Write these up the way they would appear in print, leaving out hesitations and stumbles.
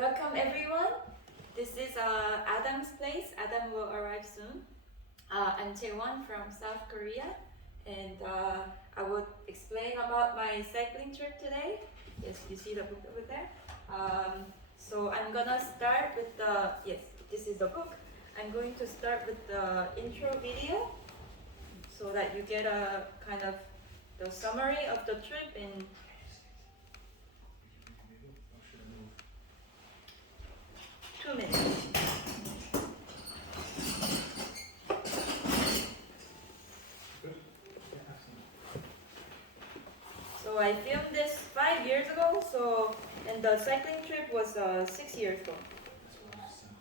Welcome everyone. This is Adam's place. Adam will arrive soon. I'm Taewon from South Korea, and I will explain about my cycling trip today. Yes, you see the book over there. So I'm gonna start with the, yes, this is the book. I'm going to start with the intro video so that you get a kind of the summary of the trip in 2 minutes. So I filmed this 5 years ago, and the cycling trip was 6 years ago.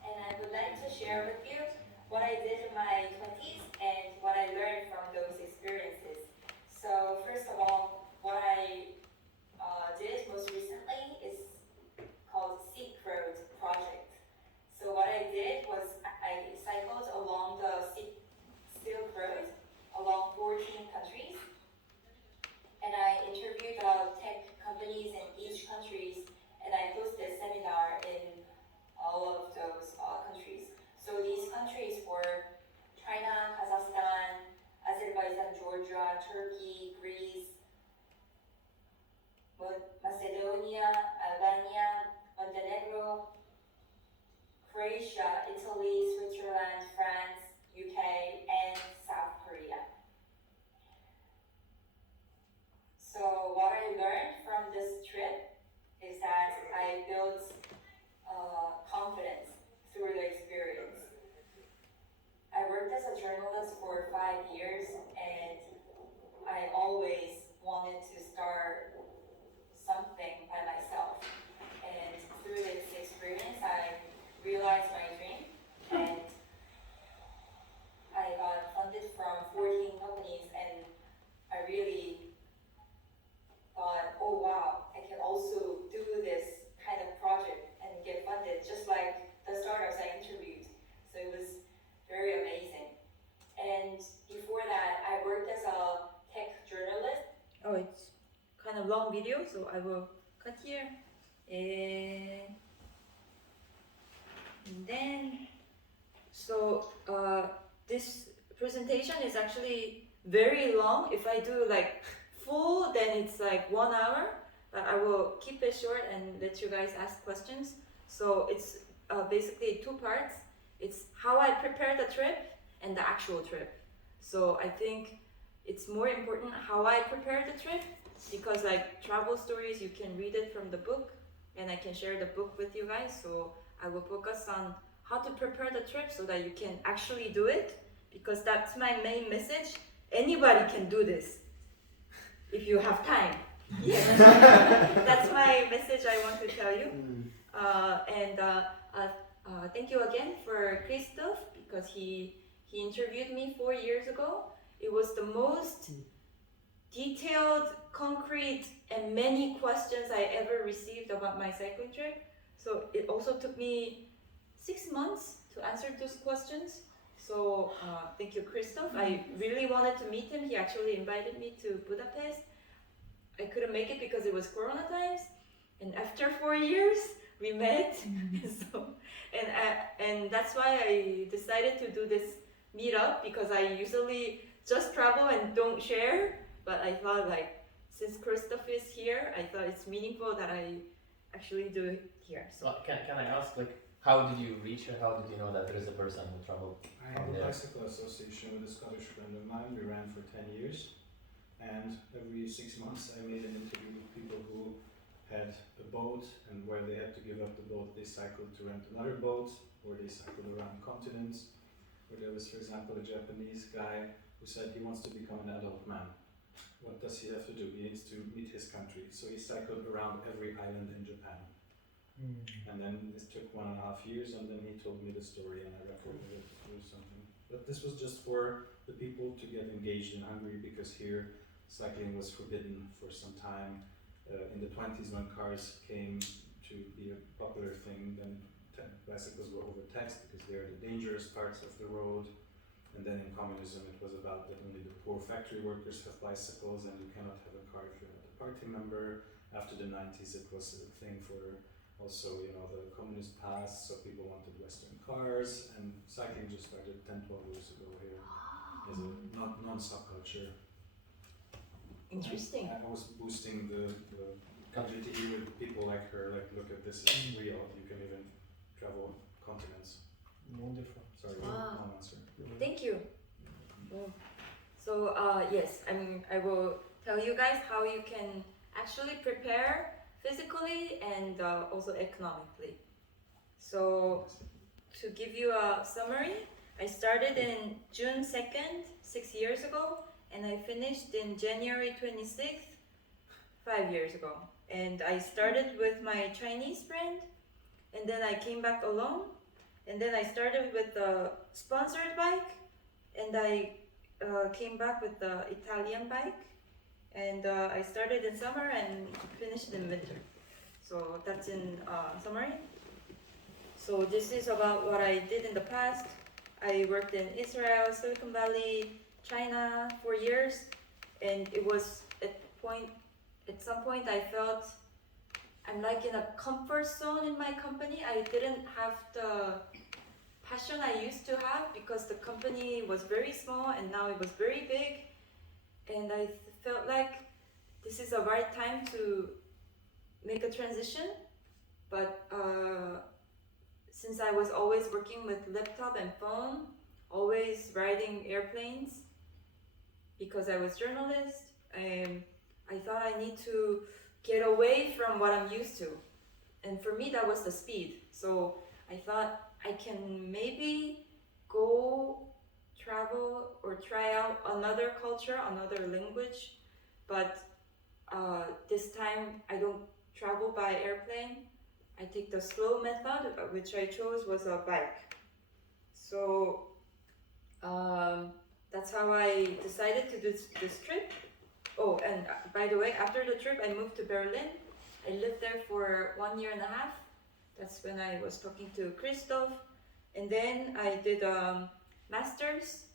And I would like to share with you what I did in my 20s and what I learned from those experiences. So first of all, what I did most recently is called Cyclist project. So what I did was I cycled along the Silk Road along 14 countries, and I interviewed tech companies in each countries, and I hosted a seminar in all of those countries. So these countries were China, Kazakhstan, Azerbaijan, Georgia, Turkey, Greece, Macedonia, Albania, Montenegro, Croatia, Italy, Switzerland, France, UK, and South Korea. So what I learned from this trip is that I built confidence through the experience. I worked as a journalist for 5 years, and I always wanted to start something by myself. And through this experience, I realized my dream, and I got funded from 14 companies, and I really thought, oh wow, I can also do this kind of project and get funded, just like the startups I interviewed. So it was very amazing. And before that, I worked as a tech journalist. Oh, it's kind of long video, so I will cut here. And then, so this presentation is actually very long. If I do like full, then it's like 1 hour, but I will keep it short and let you guys ask questions. So it's basically 2 parts. It's how I prepare the trip and the actual trip. So I think it's more important how I prepare the trip, because like travel stories, you can read it from the book, and I can share the book with you guys. So I will focus on how to prepare the trip so that you can actually do it, because that's my main message. Anybody can do this if you have time. Yes. That's my message I want to tell you. Thank you again for Christoph, because he interviewed me 4 years ago. It was the most detailed, concrete, and many questions I ever received about my cycling trip. So it also took me 6 months to answer those questions. So thank you, Christoph. I really wanted to meet him. He actually invited me to Budapest. I couldn't make it because it was Corona times. And after 4 years, we met. And that's why I decided to do this meetup, because I usually just travel and don't share. But I thought, like, since Christoph is here, I thought it's meaningful that I actually do it here. So can I ask, like, how did you reach her? How did you know that there is a person who traveled? I had a bicycle association with a Scottish friend of mine. We ran for 10 years. And every 6 months I made an interview with people who had a boat, and where they had to give up the boat, they cycled to rent another boat, or they cycled around continents. Or there was, for example, a Japanese guy who said he wants to become an adult man. What does he have to do? He needs to meet his country. So he cycled around every island in Japan. And then this took 1.5 years, and then he told me the story, and I recorded it or something. But this was just for the people to get engaged in Hungary, because here cycling was forbidden for some time. In the 20s, when cars came to be a popular thing, then bicycles were overtaxed because they are the dangerous parts of the road. And then in communism, it was about that only the poor factory workers have bicycles, and you cannot have a car if you're not a party member. After the 90s, it was a thing for also, the communist past, so people wanted Western cars, and cycling just started 10, 12 years ago here as a non-subculture. Interesting. I was boosting the community with people like her, like, look at this, it's real, you can even travel continents. Wonderful. Sorry, Ah. long answer. Thank you. Mm. So yes, I will tell you guys how you can actually prepare physically and also economically. So to give you a summary, I started in June 2nd, 6 years ago, and I finished in January 26th, 5 years ago. And I started with my Chinese friend, and then I came back alone, and then I started with the sponsored bike, and I came back with the Italian bike, and I started in summer and finished in winter. So that's in summary. So this is about what I did in the past. I worked in Israel, Silicon Valley, China for years, and it was at some point I felt I'm like in a comfort zone in my company. I didn't have the passion I used to have because the company was very small and now it was very big, and I felt like this is the right time to make a transition. But since I was always working with laptop and phone, always riding airplanes, because I was journalist, I thought I need to get away from what I'm used to. And for me, that was the speed. So I thought I can maybe go travel or try out another culture, another language, but this time I don't travel by airplane. I take the slow method, which I chose was a bike. So that's how I decided to do this trip. Oh, and by the way, after the trip, I moved to Berlin. I lived there for 1.5 years. That's when I was talking to Christoph. And then I did master's.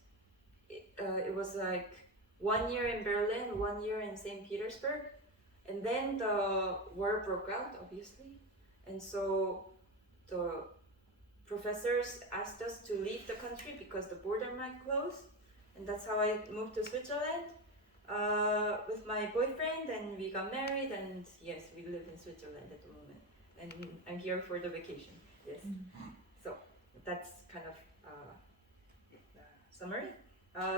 It was like 1 year in Berlin, 1 year in St. Petersburg. And then the war broke out, obviously. And so the professors asked us to leave the country because the border might close. And that's how I moved to Switzerland with my boyfriend, and we got married, and yes, we live in Switzerland at the moment. And I'm here for the vacation, yes. So that's kind of summary.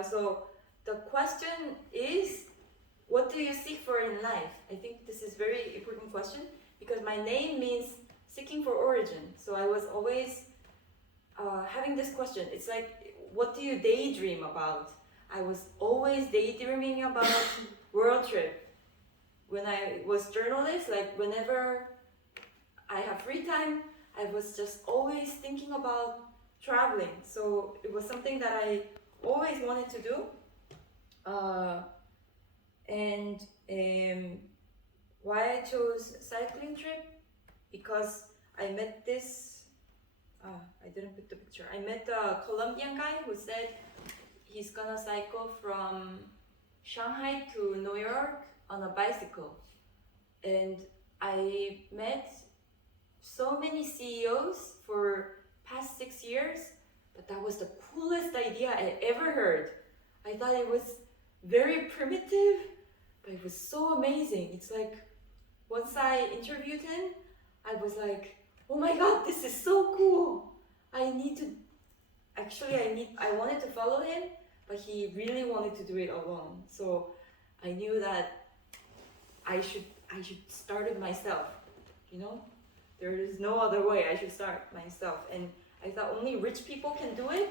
So the question is, what do you seek for in life? I think this is a very important question because my name means seeking for origin. So I was always having this question. It's like, what do you daydream about? I was always daydreaming about world trip. When I was journalist, like whenever I have free time, I was just always thinking about traveling. So it was something that I always wanted to do. And why I chose cycling trip? Because I met this, I didn't put the picture. I met a Colombian guy who said he's gonna cycle from Shanghai to New York on a bicycle. And I met so many CEOs for past 6 years, but that was the coolest idea I ever heard. I thought it was very primitive, but it was so amazing. It's like, once I interviewed him, I was like, oh my god, this is so cool. I wanted to follow him, but he really wanted to do it alone. So I knew that I should start it myself, There is no other way. I should start myself. And I thought only rich people can do it,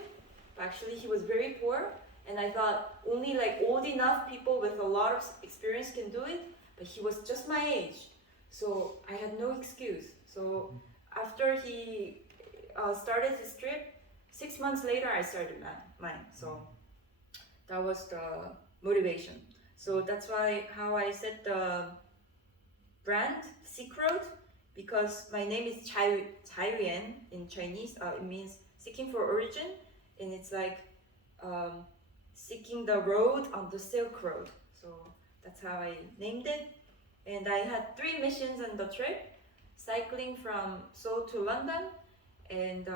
but actually he was very poor. And I thought only like old enough people with a lot of experience can do it, but he was just my age. So I had no excuse. So after he started his trip, 6 months later I started mine. So that was the motivation. So that's how I set the brand Silk Road, because my name is Chaiyuan in Chinese. It means seeking for origin, and it's like seeking the road on the Silk Road. So that's how I named it. And I had 3 missions on the trip. cycling from Seoul to London, and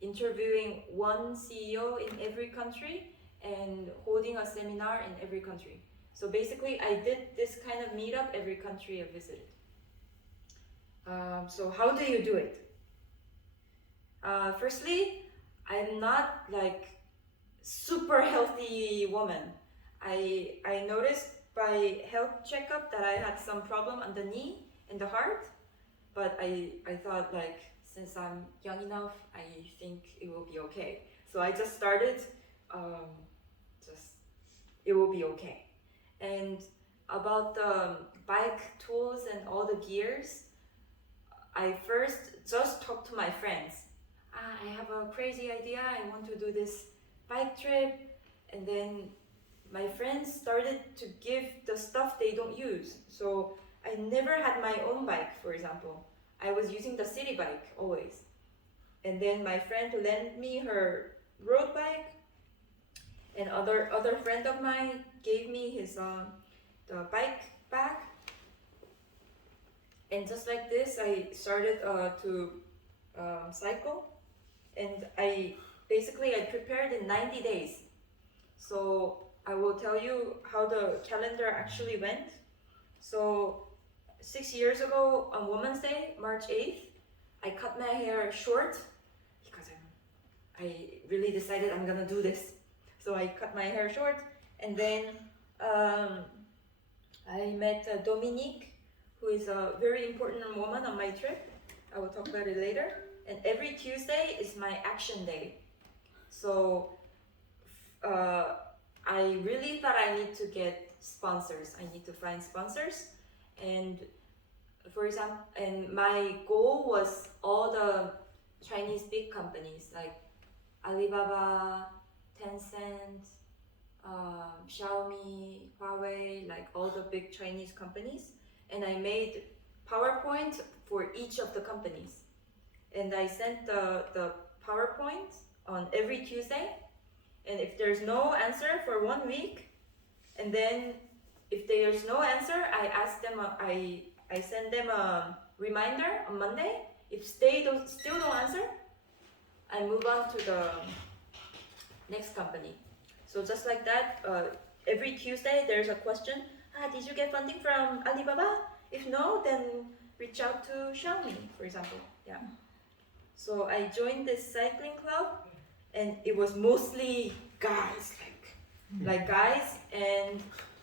interviewing one CEO in every country and holding a seminar in every country. So basically, I did this kind of meetup every country I visited. So how do you do it? Firstly, I'm not like super healthy woman. I noticed by health checkup that I had some problem on the knee and the heart, but I thought like, since I'm young enough, I think it will be okay. So I just started, it will be okay. And about the bike tools and all the gears, I first just talked to my friends. I have a crazy idea, I want to do this bike trip. And then my friends started to give the stuff they don't use. So I never had my own bike, for example. I was using the city bike always. And then my friend lent me her road bike, and other friend of mine gave me his the bike back. And just like this, I started to cycle, and I prepared in 90 days. So I will tell you how the calendar actually went. So 6 years ago on Women's Day, March 8th, I cut my hair short because I really decided I'm gonna do this. So I cut my hair short, and then I met Dominique, who is a very important woman on my trip. I will talk about it later. And every Tuesday is my action day. So I really thought I need to get sponsors. I need to find sponsors. And for example, and my goal was all the Chinese big companies like Alibaba, Tencent, Xiaomi, Huawei, like all the big Chinese companies. And I made PowerPoint for each of the companies. And I sent the PowerPoint on every Tuesday. And if there's no answer for 1 week, and then if there's no answer, I ask them, I send them a reminder on Monday. If they still don't answer, I move on to the next company. So just like that, every Tuesday there's a question. Did you get funding from Alibaba? If no, then reach out to Xiaomi, for example. Yeah. So I joined this cycling club, and it was mostly guys, like guys, and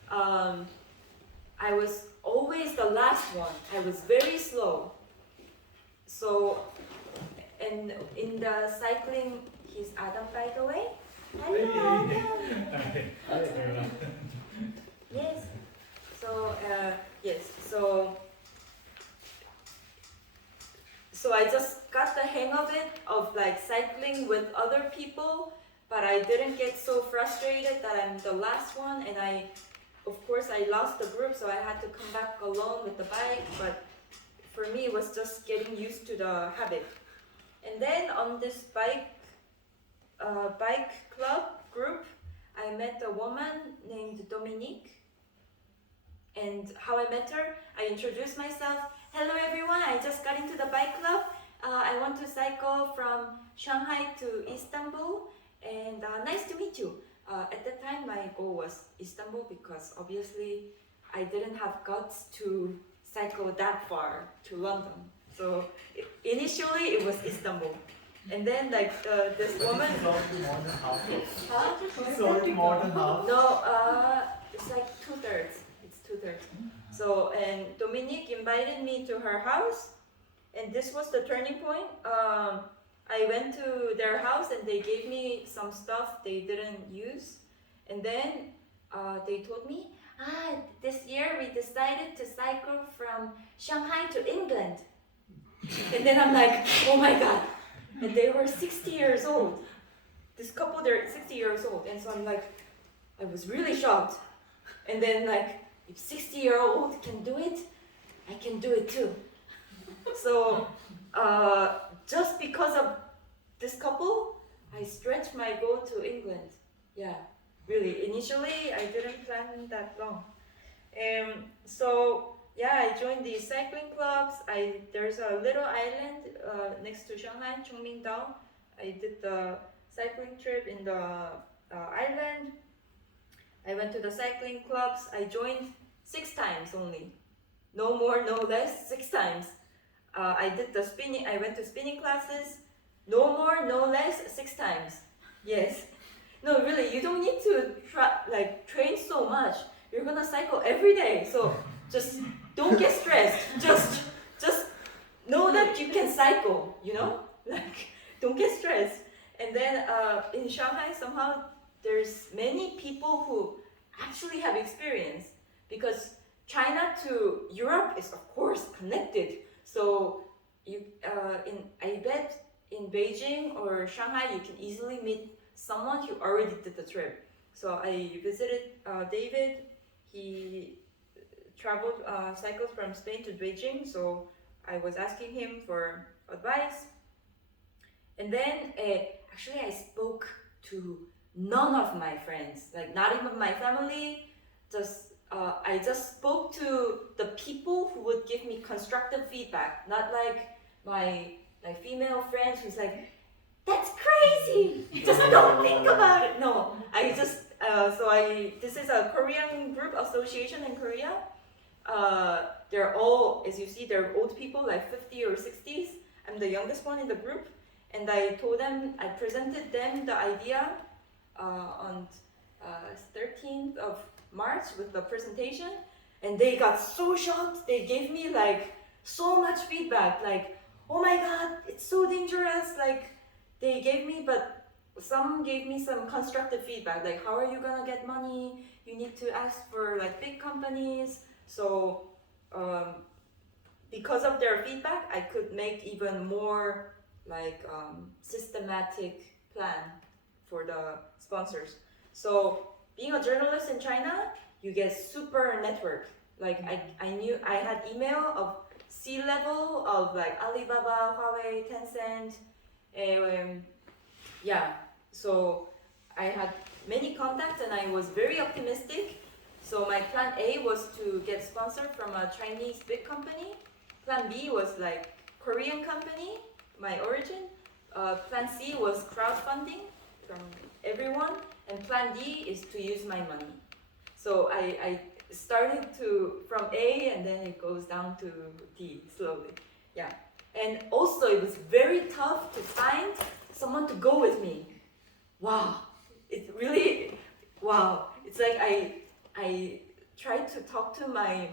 I was always the last one. I was very slow. So, and in the cycling, he's Adam, by the way. Hello, Adam. Yes. So yes. So I just got the hang of it, of like cycling with other people, but I didn't get so frustrated that I'm the last one, and of course I lost the group, so I had to come back alone with the bike, but for me it was just getting used to the habit. And then on this bike club group, I met a woman named Dominique. And how I met her, I introduced myself. Hello everyone, I just got into the bike club. I want to cycle from Shanghai to Istanbul, and nice to meet you. At that time, my goal was Istanbul because obviously I didn't have guts to cycle that far to London. So initially it was Istanbul. And then like this woman... It's already more than half. Huh? It's already more than half. No, it's like 2/3. It's 2/3. So, and Dominique invited me to her house, and this was the turning point. I went to their house and they gave me some stuff they didn't use. And then they told me, this year we decided to cycle from Shanghai to England. And then I'm like, oh my God. And they were 60 years old. This couple, they're 60 years old. And so I'm like, I was really shocked. And then like, if 60-year-old can do it, I can do it too. So just because of this couple, I stretched my goal to England. Yeah, really. Initially, I didn't plan that long. So yeah, I joined the cycling clubs. There's a little island next to Shanghai, Chongmingdao. I did the cycling trip in the island. I went to the cycling clubs. I joined 6 times only. No more, no less, 6 times. I did the spinning. I went to spinning classes. No more, no less, 6 times. Yes. No, really, you don't need to train so much. You're gonna cycle every day, so just don't get stressed. Just know that you can cycle. You know, like don't get stressed. And then in Shanghai, somehow there's many people who actually have experience because China to Europe is of course connected. So I bet in Beijing or Shanghai you can easily meet someone who already did the trip. So I visited David. He traveled cycles from Spain to Beijing. So I was asking him for advice. And then actually I spoke to none of my friends, like not even my family. I just spoke to the people who would give me constructive feedback, not like my female friends who's like, that's crazy, just don't think about it. No, I just, this is a Korean group association in Korea. They're all, as you see, they're old people, like 50 or 60s. I'm the youngest one in the group. And I presented them the idea on 13th of March with the presentation, and they got so shocked. They gave me like so much feedback, like, oh my god, it's so dangerous. Like they gave me, but some gave me some constructive feedback, like how are you gonna get money? You need to ask for like big companies. So because of their feedback, I could make even more like systematic plan for the sponsors. So being a journalist in China, you get super network. Like I knew I had email of C-level of like Alibaba, Huawei, Tencent. Yeah, so I had many contacts and I was very optimistic. So my plan A was to get sponsored from a Chinese big company. Plan B was like Korean company, my origin. Plan C was crowdfunding from everyone. And plan D is to use my money. So I started from A and then it goes down to D slowly. Yeah. And also it was very tough to find someone to go with me. Wow. It's really, wow. It's like I tried to talk to my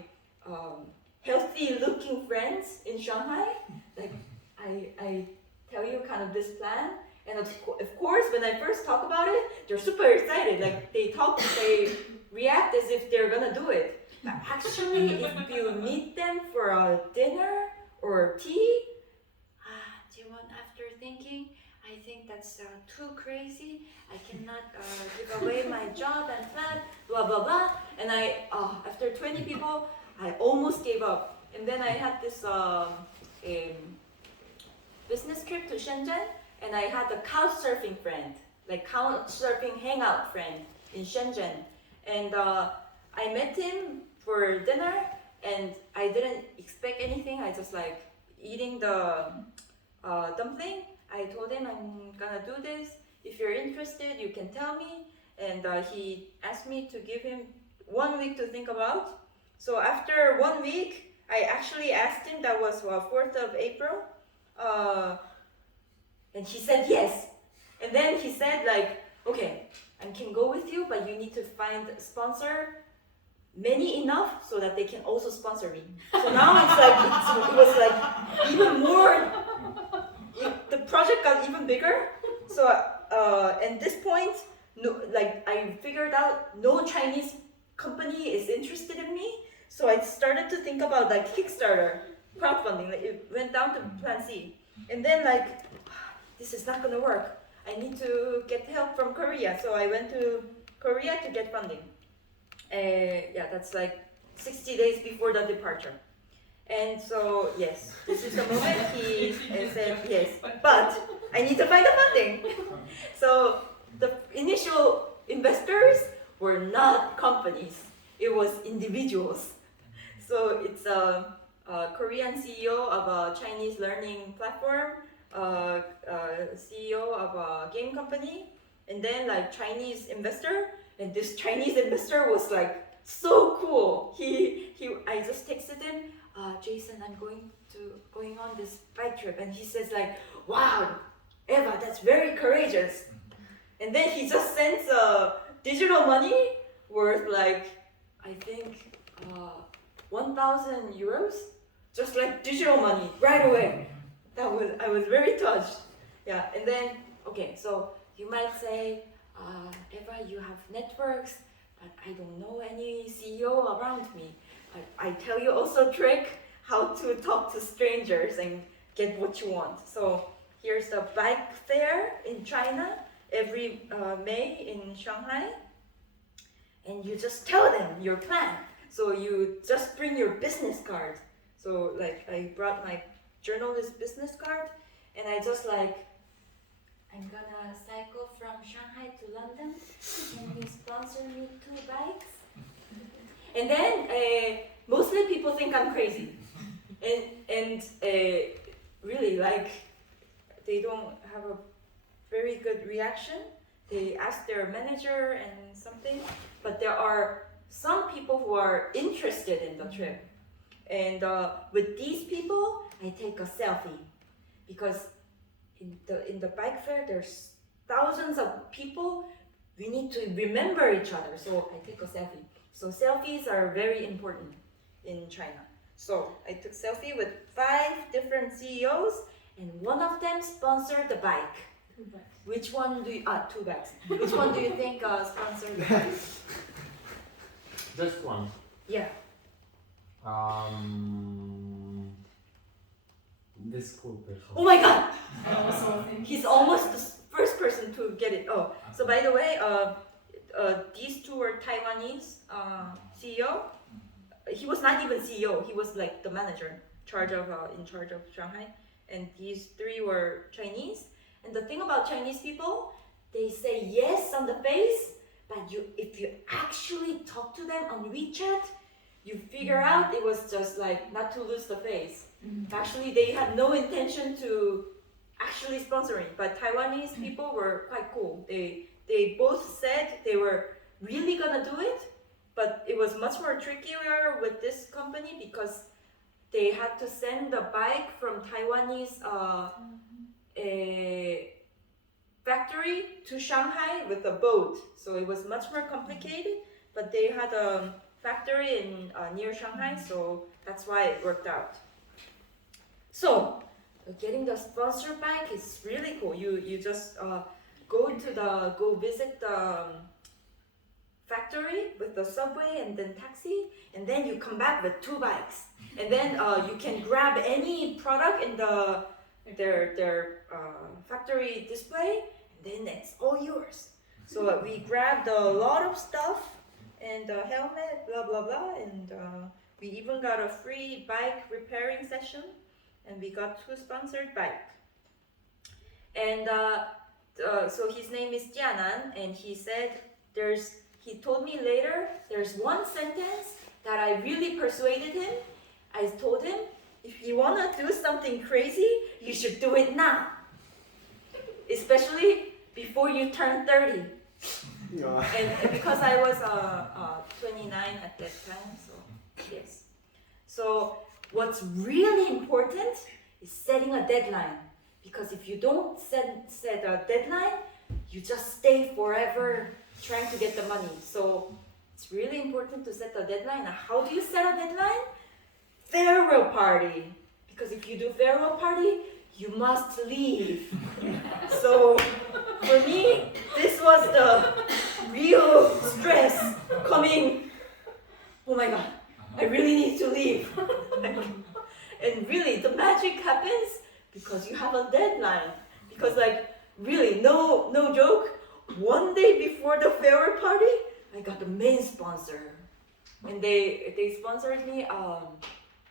healthy looking friends in Shanghai. Like I tell you kind of this plan. And of course, when I first talk about it, they're super excited. Like they react as if they're gonna do it. But actually, if you meet them for a dinner or tea, after thinking, I think that's too crazy. I cannot give away my job and flat, blah blah blah. And after 20 people, I almost gave up. And then I had this business trip to Shenzhen. And I had a couch surfing friend, like couch surfing hangout friend in Shenzhen. And I met him for dinner and I didn't expect anything. I just like eating the dumpling. I told him I'm gonna do this. If you're interested, you can tell me. And he asked me to give him 1 week to think about. So after 1 week, I actually asked him, that was 4th of April. And he said yes. And then he said like, okay, I can go with you, but you need to find a sponsor many enough so that they can also sponsor me. So now it was like even more, the project got even bigger. So at this point, I figured out no Chinese company is interested in me. So I started to think about like Kickstarter, crowdfunding. Like, it went down to plan C. And then like, this is not gonna work. I need to get help from Korea. So I went to Korea to get funding. That's like 60 days before the departure. And so, yes, this is the moment he said yes, but I need to find the funding. So the initial investors were not companies, it was individuals. So it's a Korean CEO of a Chinese learning platform, CEO of a game company, and then like Chinese investor. And this Chinese investor was like so cool. I just texted him, Jason, I'm going on this bike trip, and he says like, wow, Eva, that's very courageous. And then he just sends digital money worth like, I think, 1,000 euros, just like digital money right away. I was very touched. Yeah, and then, okay, so you might say, Eva, you have networks, but I don't know any CEO around me. I tell you also trick how to talk to strangers and get what you want. So here's the bike fair in China every May in Shanghai. And you just tell them your plan. So you just bring your business card. So like I brought my journalist business card, and I just like, I'm gonna cycle from Shanghai to London. Can you sponsor me 2 bikes? And then mostly people think I'm crazy, and really like they don't have a very good reaction. They ask their manager and something, but there are some people who are interested in the trip. And with these people, I take a selfie because in the bike fair, there's thousands of people. We need to remember each other, so I take a selfie. So selfies are very important in China. So I took selfie with 5 different CEOs, and one of them sponsored the bike. 2 bucks. Which one do you, 2 bags. Which one do you think sponsored the bike? Just one. Yeah. This cool person. Oh my god! I also think He's almost the first person to get it. Oh, so by the way, these 2 were Taiwanese CEO. He was not even CEO. He was like the manager, in charge of Shanghai. And these 3 were Chinese. And the thing about Chinese people, they say yes on the face, but if you actually talk to them on WeChat, you figure out it was just like not to lose the face. Actually, they had no intention to actually sponsoring, but Taiwanese people were quite cool. They both said they were really gonna do it, but it was much more trickier with this company because they had to send the bike from Taiwanese factory to Shanghai with a boat. So it was much more complicated, but they had a factory in near Shanghai, so that's why it worked out. So getting the sponsor bike is really cool. You just go visit the factory with the subway and then taxi, and then you come back with 2 bikes, and then you can grab any product in their factory display, and then it's all yours. So we grabbed a lot of stuff and a helmet, blah blah blah, and we even got a free bike repairing session, and we got 2 sponsored bikes. And so his name is Jianan, and he said he told me later there's one sentence that I really persuaded him. I told him, if you want to do something crazy, you should do it now. Especially before you turn 30. Yeah. And because I was 29 at that time, so yes. So what's really important is setting a deadline. Because if you don't set a deadline, you just stay forever trying to get the money. So it's really important to set a deadline. Now, how do you set a deadline? Farewell party. Because if you do farewell party, you must leave. So for me, this was the real stress coming. Oh my god, I really need to leave. And really, the magic happens because you have a deadline. Because like, really, no joke, one day before the farewell party, I got the main sponsor. And they sponsored me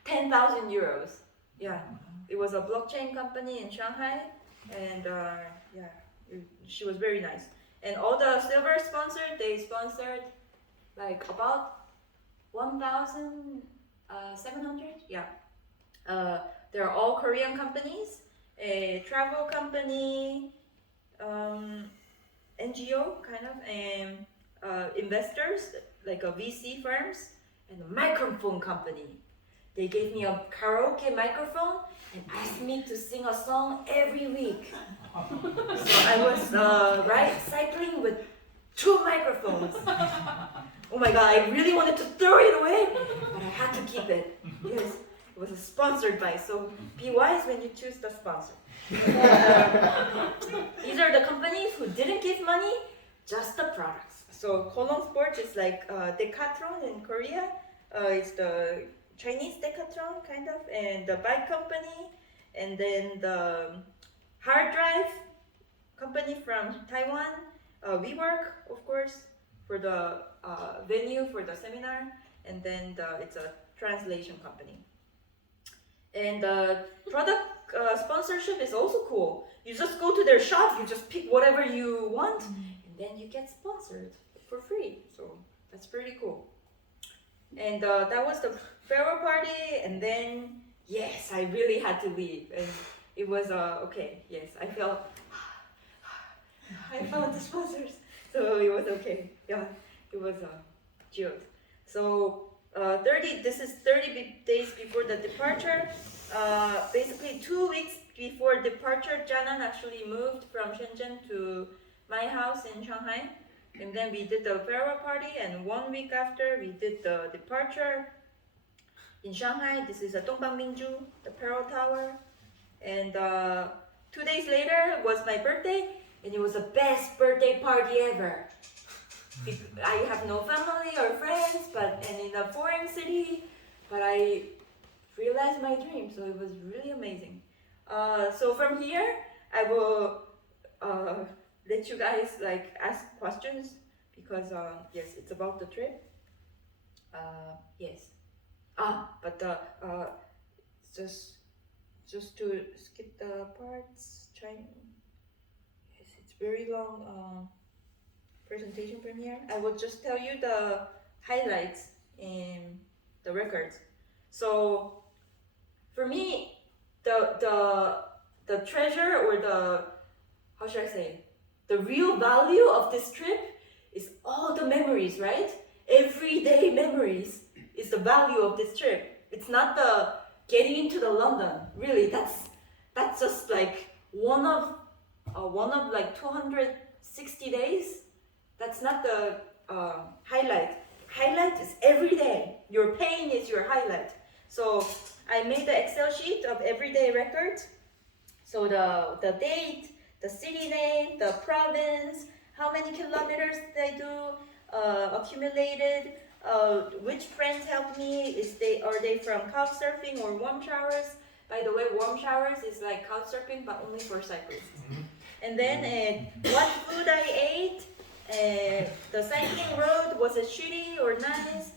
10,000 euros. Yeah, it was a blockchain company in Shanghai, and she was very nice. And all the silver sponsored, they sponsored like about 1,000 700, yeah. They're all Korean companies, a travel company, NGO kind of, and investors like a VC firms, and a microphone company. They gave me a karaoke microphone and asked me to sing a song every week. So I was cycling with 2 microphones. Oh my god, I really wanted to throw it away, but I had to keep it because it was sponsored by. So be wise when you choose the sponsor. These are the companies who didn't give money, just the products. So Kolon Sports is like Decathlon in Korea. It's the Chinese Decathlon kind of, and the bike company, and then the hard drive company from Taiwan. WeWork, of course, for the venue for the seminar, and then it's a translation company. And the product sponsorship is also cool. You just go to their shop, you just pick whatever you want, and then you get sponsored for free. So that's pretty cool. And that was the farewell party, and then yes, I really had to leave, and it was okay. Yes, I felt I found the sponsors, so it was okay. Yeah, it was chilled. So 30. This is 30 days before the departure. Basically 2 weeks before departure, Janan actually moved from Shenzhen to my house in Shanghai. And then we did the farewell party, and 1 week after we did the departure in Shanghai. This is a Dongbangminju, the Pearl Tower. And 2 days later was my birthday, and it was the best birthday party ever. I have no family or friends, and in a foreign city, but I realized my dream, so it was really amazing. So from here, I will let you guys ask questions because yes, it's about the trip. Yes. But just to skip the parts. Yes, it's very long presentation from here. I will just tell you the highlights in the records. So for me, the treasure, or how should I say, the real value of this trip is all the memories, right? Everyday memories is the value of this trip. It's not the getting into the London. Really, that's just like one of like 260 days. That's not the highlight. Highlight is every day. Your pain is your highlight. So I made the Excel sheet of everyday records. So the date, the city name, the province, how many kilometers they do, accumulated, which friends helped me, are they from couch surfing or warm showers? By the way, warm showers is like couch surfing, but only for cyclists. And then what food I ate, the cycling road, was it shitty or nice,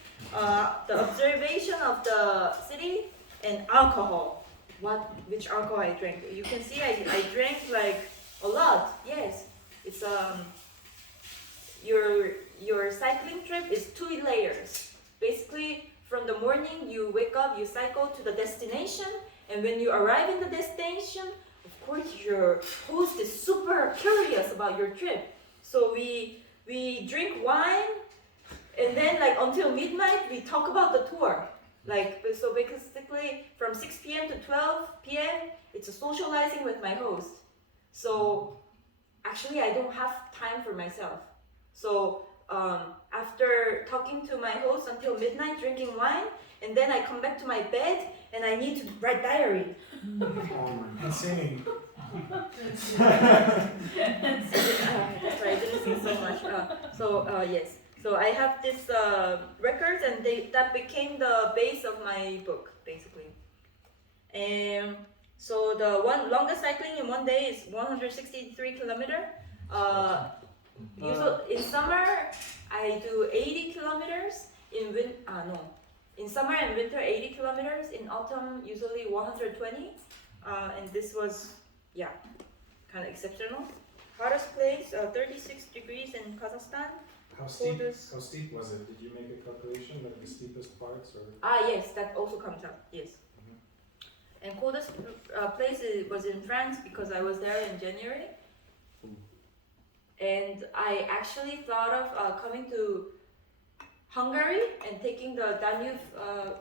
the observation of the city, and alcohol. Which alcohol I drank. You can see I drank like a lot. Yes, it's your cycling trip is 2 layers. Basically, from the morning you wake up, you cycle to the destination, and when you arrive in the destination, of course your host is super curious about your trip. So we drink wine, and then until midnight we talk about the tour. So basically from 6 p.m. to 12 p.m. it's a socializing with my host. So actually I don't have time for myself. So after talking to my host until midnight, drinking wine, and then I come back to my bed and I need to write diary. And singing. That's why I didn't sing so much. Yes. So I have this records, and that became the base of my book, basically. And so the longest cycling in one day is 163 kilometers. Usually in summer I do 80 kilometers. In summer and winter 80 kilometers. In autumn usually 120. And this was kind of exceptional. Hottest place 36 degrees in Kazakhstan. How steep Coldest. was it? Did you make a calculation, like the steepest parts, or? Yes, that also comes up. Yes. Mhm. And coldest place was in France because I was there in January. And I actually thought of coming to Hungary and taking the Danube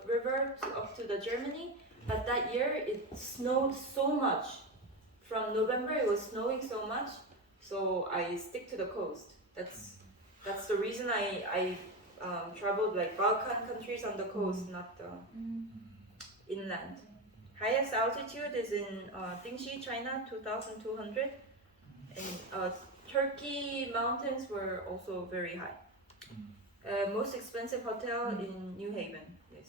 river up to the Germany. But that year it snowed so much. From November it was snowing so much, so I stick to the coast. That's the reason I traveled like Balkan countries on the coast, not the inland. Highest altitude is in Dingxi, China, 2,200, and Turkey mountains were also very high. Most expensive hotel in New Haven. Yes.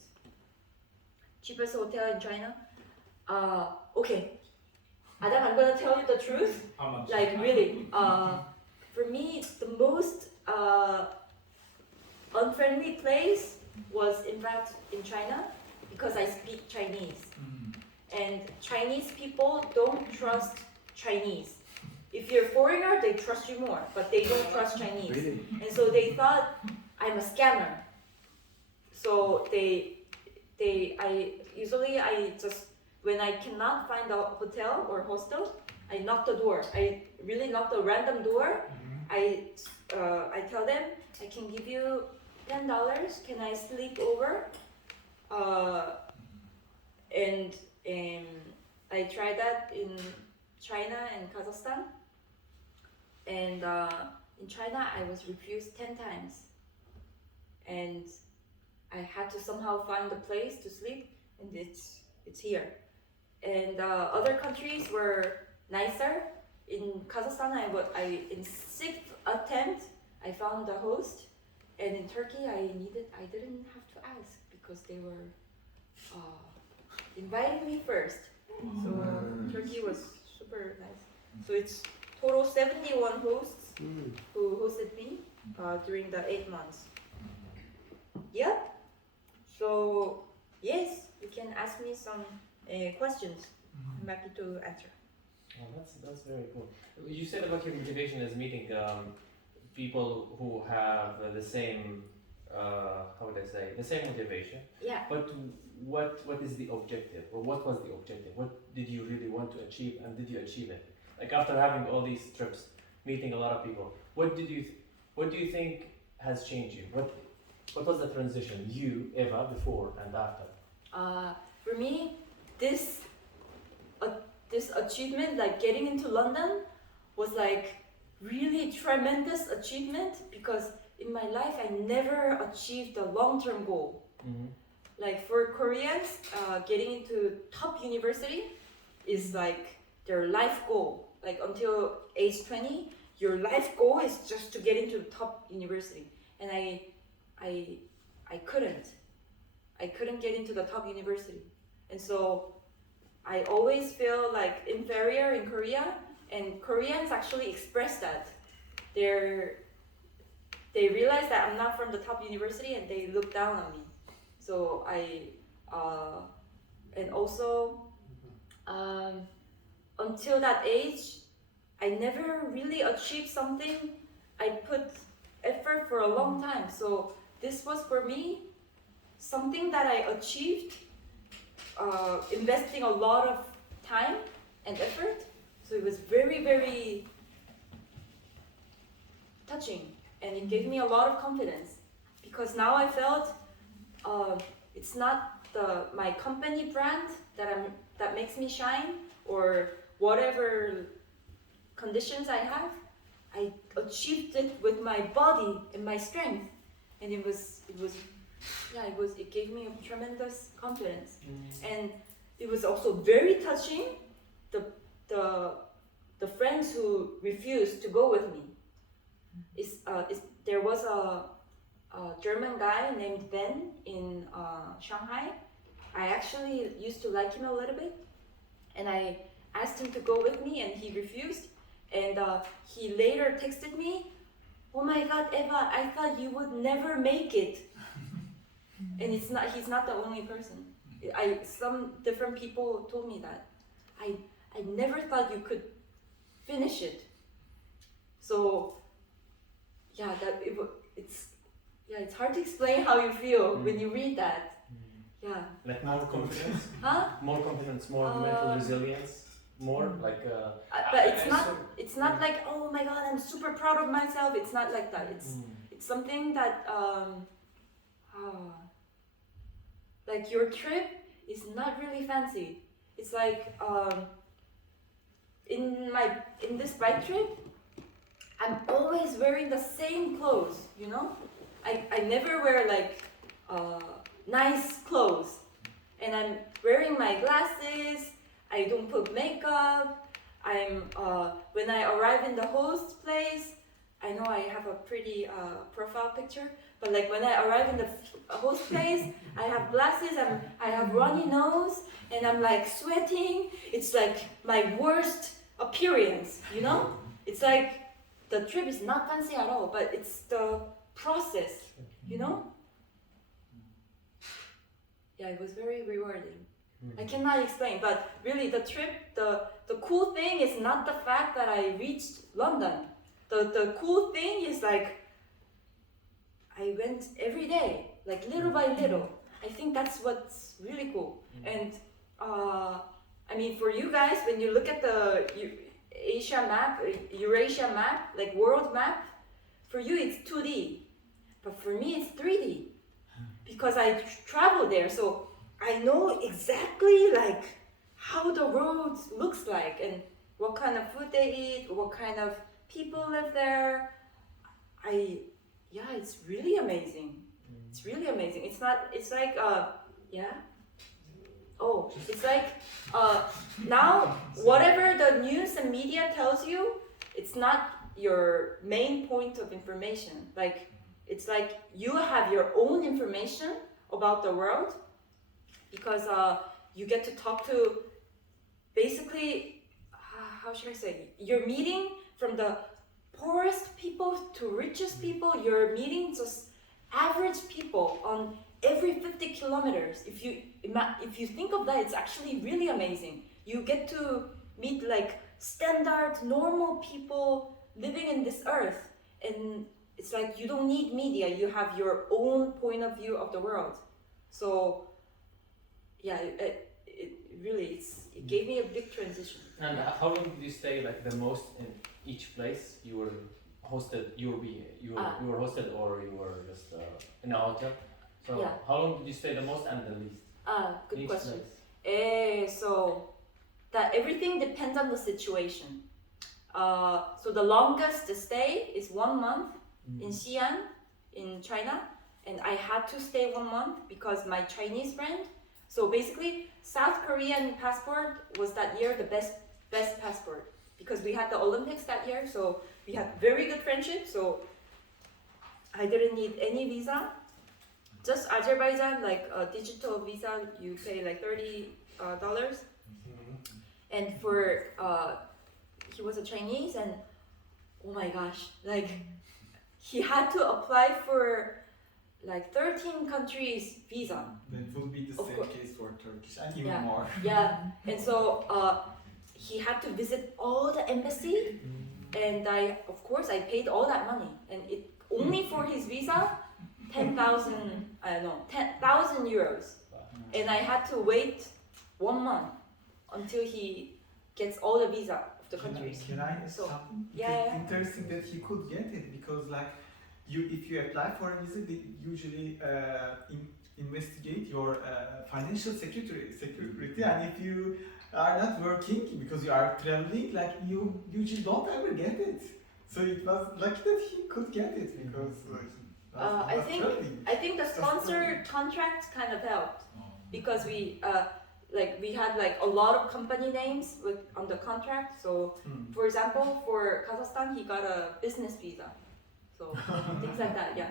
Cheapest hotel in China. Okay. Adam, I'm gonna tell you the truth. How much? Like really. For me, the most unfriendly place was in fact in China because I speak Chinese. And Chinese people don't trust Chinese. If you're a foreigner, they trust you more, but they don't trust Chinese. Really? And so they thought I'm a scammer. So I just, when I cannot find a hotel or hostel, I knock the door. I really knock the random door. I tell them, I can give you $10. Can I sleep over? And I tried that in China and Kazakhstan. And in China, I was refused 10 times. And I had to somehow find a place to sleep, and it's here. And other countries were nicer. In Kazakhstan, in 6th attempt, I found a host. And in Turkey, I didn't have to ask because they were inviting me first. So Turkey was super nice. So it's total 71 hosts who hosted me during the 8 months. Yeah. So yes, you can ask me some questions. I'm happy to answer. Oh, that's very cool. You said about your motivation is meeting people who have the same how would I say, the same motivation. Yeah. But what is the objective, or what was the objective? What did you really want to achieve, and did you achieve it? Like after having all these trips, meeting a lot of people, what do you think has changed you? What was the transition, you, Eva, before and after? For me, this achievement, like getting into London, was like really tremendous achievement because in my life I never achieved a long-term goal. Mm-hmm. Like for Koreans, getting into top university is like their life goal. Like until age 20, your life goal is just to get into the top university. And I couldn't get into the top university. And so I always feel like inferior in Korea, and Koreans actually express that. They realize that I'm not from the top university and they look down on me. So and also until that age, I never really achieved something I put effort for a long time. So this was for me something that I achieved, investing a lot of time and effort. So it was very, very touching, and it gave me a lot of confidence because now I felt it's not my company brand that makes me shine, or whatever conditions I have. I achieved it with my body and my strength, and it gave me a tremendous confidence. And it was also very touching, the friends who refused to go with me. There was a German guy named Ben in Shanghai. I actually used to like him a little bit, and I asked him to go with me, and he refused. And he later texted me, "Oh my God, Eva, I thought you would never make it." And he's not the only person. Some different people told me that. I never thought you could finish it. So yeah, it's hard to explain how you feel when you read that. Yeah. Like more confidence, Huh? more confidence, more mental resilience, more like. But it's not like, oh my god, I'm super proud of myself. It's not like that. It's something that like your trip is not really fancy. It's like in this bike trip, I'm always wearing the same clothes, you know? I never wear like nice clothes. And I'm wearing my glasses, I don't put makeup, when I arrive in the host place, I know I have a pretty profile picture, but like when I arrive in the host place, I have glasses, I have runny nose, and I'm like sweating. It's like my worst appearance, you know? It's like the trip is not fancy at all, but it's the process, you know? Yeah, it was very rewarding. I cannot explain, but really the trip, the cool thing is not the fact that I reached London. The cool thing is like, I went every day, like little by little. I think that's what's really cool. And I mean, for you guys, when you look at the Asia map, Eurasia map, like world map, for you it's 2D, but for me it's 3D, because I travel there, so I know exactly like how the road looks like and what kind of food they eat, what kind of people live there. It's really amazing. It's really amazing. It's like it's like now whatever the news and media tells you, it's not your main point of information. Like it's like you have your own information about the world, because you get to talk to basically, how should I say, you're meeting from the poorest people to richest people. You're meeting just average people on every 50 kilometers. If you think of that, it's actually really amazing. You get to meet like standard normal people living in this earth, and it's like you don't need media. You have your own point of view of the world. So yeah, it gave me a big transition. And how long did you stay like the most in each place you were hosted? You were hosted, or you were just in a hotel? So Yeah. how long did you stay the most and the least? Good in each question. place? So that everything depends on the situation. So the longest stay is 1 month in Xi'an, in China, and I had to stay 1 month because my Chinese friend. So basically, South Korean passport was that year the best passport, because we had the Olympics that year. So we had very good friendship. So I didn't need any visa. Just Azerbaijan, like a digital visa, you pay like $30. And for he was a Chinese, and oh my gosh, like he had to apply for like 13 countries visa. That would be the Of same course. case for Turkish and even Yeah. more. Yeah, and so he had to visit all the embassy, and of course I paid all that money, and it only for his visa, 10,000 euros, and I had to wait 1 month until he gets all the visa of the countries. Can I add So, something? yeah. It's interesting that he could get it, because like if you apply for a visa, they usually investigate your financial security, and if you are not working because you are traveling, like you usually don't ever get it. So it was lucky that he could get it, because I think the sponsor contract kind of helped, because we had like a lot of company names on the contract. So for example, for Kazakhstan, he got a business visa. So things like that, yeah.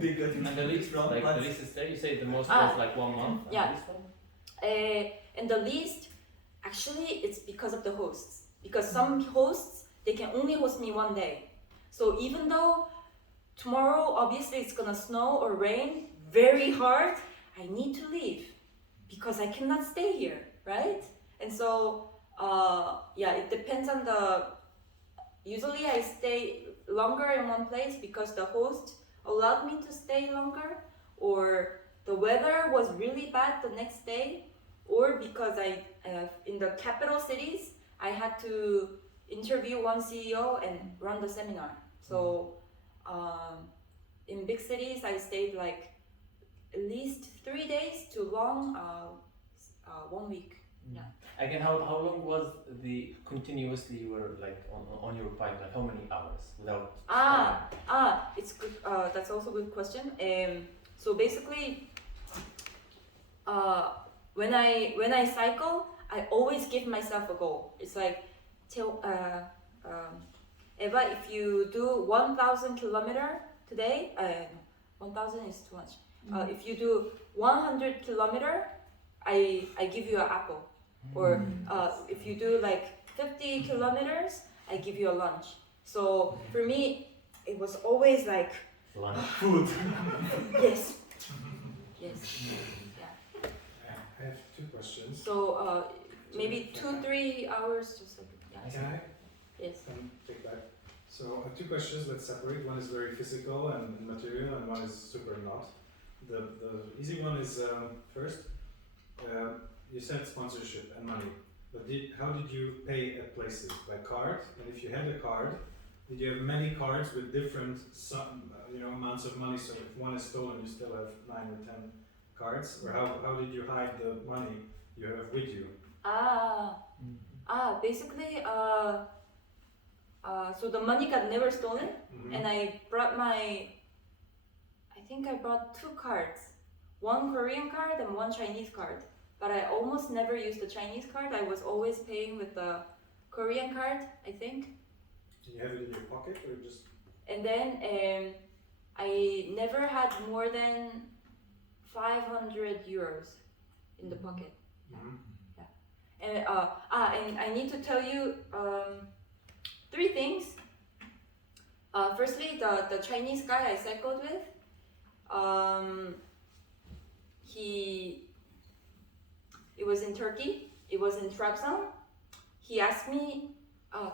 They got it. And the least, from like us. the least stay, you say the most was like 1 month. And yeah. the least one? And the least, actually, it's because of the hosts. Because some hosts, they can only host me 1 day. So even though tomorrow, obviously, it's gonna snow or rain very hard, I need to leave because I cannot stay here, right? And so, it depends on usually I stay longer in one place because the host allowed me to stay longer, or the weather was really bad the next day, or because in the capital cities, I had to interview one CEO and run the seminar. So in big cities, I stayed like at least 3 days to long, 1 week. Yeah. Again, how long was the continuously you were like on your bike? Like how many hours without stopping? It's good. That's also a good question. So basically, when I cycle, I always give myself a goal. It's like, Eva, if you do 1,000 kilometer today, 1,000 is too much. If you do 100 kilometer, I give you an apple. Or if you do like 50 kilometers, I give you a lunch. So for me, it was always like Lunch. Food. yes, yes. I have two questions. So maybe 2-3 hours, just like Can I? Yes. Take back. So two questions. Let's separate. One is very physical and material, and one is super not. The easy one is first. You said sponsorship and money, but how did you pay at places? By card? And if you had a card, did you have many cards with different amounts of money? So if one is stolen, you still have 9 or 10 cards, or how did you hide the money you have with you? Basically, so the money got never stolen, and I brought I think I brought 2 cards, one Korean card and one Chinese card. But I almost never used the Chinese card. I was always paying with the Korean card, I think. Do you have it in your pocket or just? And then I never had more than 500 euros in the pocket. And and I need to tell you 3 things. Firstly, the Chinese guy I cycled with, it was in Turkey. It was in Trabzon. He asked me,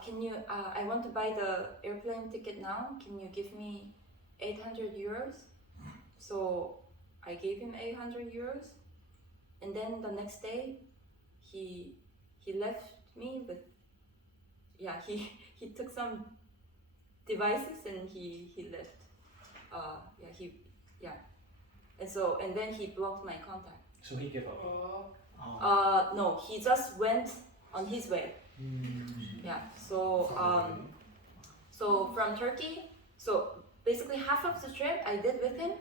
"Can you? I want to buy the airplane ticket now. Can you give me 800 euros?" So I gave him 800 euros, and then the next day, he left me with. Yeah, he took some devices and he left. And then he blocked my contact. So he gave up. No, he just went on his way. Yeah. So from Turkey, so basically half of the trip I did with him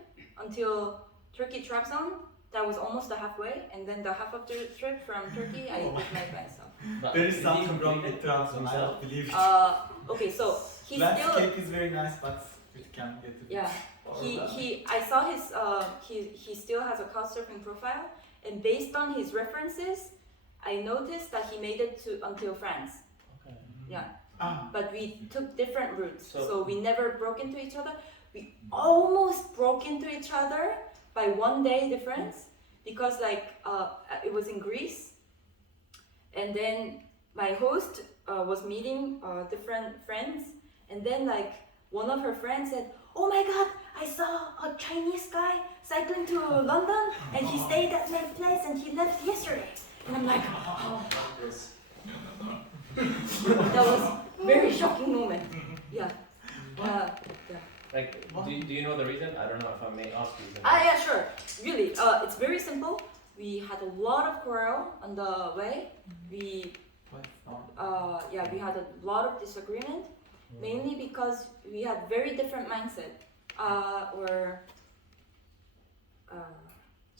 until Turkey Trabzon. That was almost the halfway, and then the half of the trip from Turkey I did by myself. There is something wrong with Trabzon, I don't believe it. Okay, so he still. Landscape is very nice, but it can get a bit. Yeah. I saw his he still has a couchsurfing profile, and based on his references, I noticed that he made it until France. Okay. Yeah. But we took different routes, So- so we never broke into each other. We almost broke into each other by 1 day difference, because it was in Greece, and then my host was meeting different friends, and then one of her friends said, "Oh my God, I saw a Chinese guy cycling to London, and he stayed at my place, and he left yesterday." And I'm like, oh. That was a very shocking moment. Yeah. Like, do you know the reason? I don't know if I may ask you. Yeah, sure. Really, it's very simple. We had a lot of quarrel on the way. We had a lot of disagreement, mainly because we had very different mindset.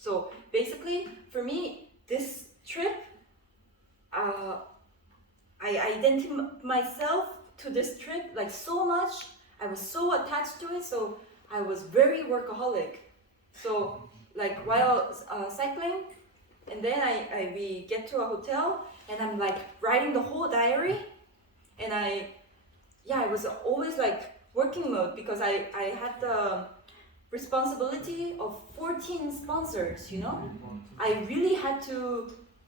So basically, for me, this trip, I identify myself to this trip so much. I was so attached to it, so I was very workaholic. So while cycling, and then we get to a hotel, and I'm writing the whole diary, and I was always working mode, because I had the responsibility of 14 sponsors, I really had to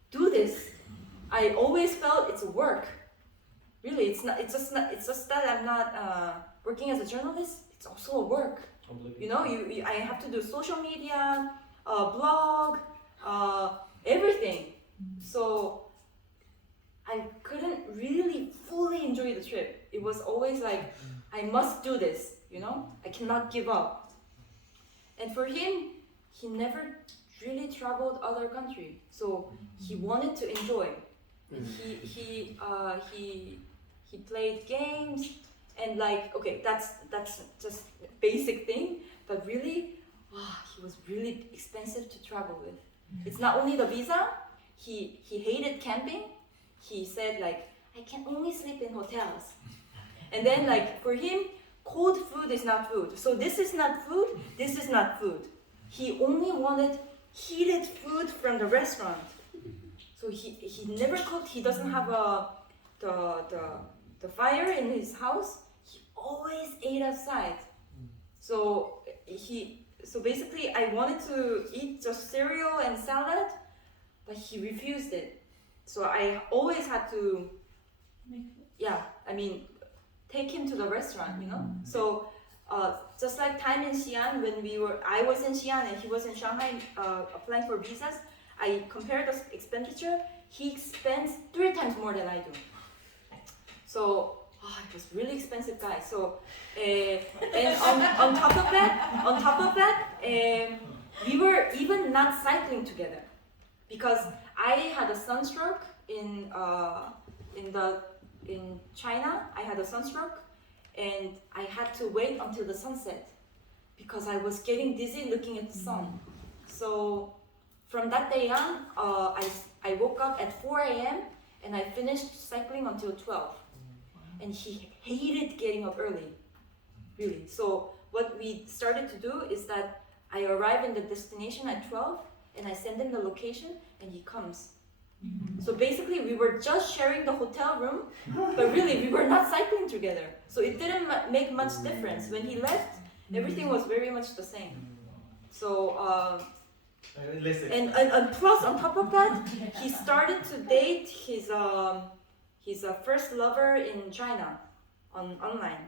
do this. I always felt it's work. Really, it's just that I'm not working as a journalist. It's also a work. Completely. I have to do social media, blog, everything. So I couldn't really fully enjoy the trip. It was always like, I must do this, I cannot give up. And for him, he never really traveled other country, so he wanted to enjoy. He played games and okay, that's just basic thing, but really, he was really expensive to travel with. It's not only the visa. He hated camping. He said I can only sleep in hotels. And then for him, cold food is not food. So this is not food, this is not food. He only wanted heated food from the restaurant. So he never cooked. He doesn't have the fire in his house. He always ate outside. So basically I wanted to eat just cereal and salad, but he refused it. So I always had to take him to the restaurant, So just like time in Xi'an, I was in Xi'an and he was in Shanghai applying for visas, I compared the expenditure. He spends 3 times more than I do. So it was really expensive, guy. So and on top of that, we were even not cycling together because I had a sunstroke in China. I had a sunstroke, and I had to wait until the sunset because I was getting dizzy looking at the sun. So from that day on, I woke up at 4 a.m. and I finished cycling until 12. And he hated getting up early, really. So what we started to do is that I arrive in the destination at 12 and I send him the location and he comes. So basically we were just sharing the hotel room, but really we were not cycling together. So it didn't make much difference. When he left, everything was very much the same. So and plus on top of that, he started to date his first lover in China online.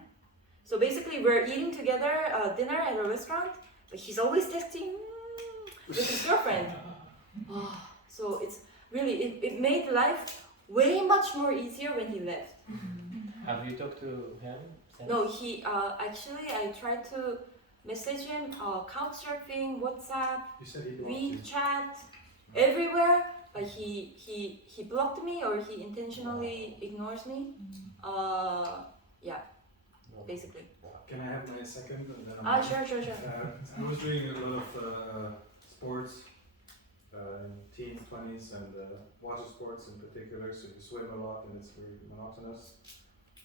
So basically we're eating together dinner at a restaurant, but he's always texting with his girlfriend. So it's really, it made life way much more easier when he left. Have you talked to him since? No, he actually I tried to message him, couchsurfing, WhatsApp, WeChat, everywhere, but he blocked me or he intentionally ignores me. Basically. Can I have my second? And then Sure. I was doing a lot of sports in teens, 20s, and water sports in particular. So you swim a lot and it's very monotonous.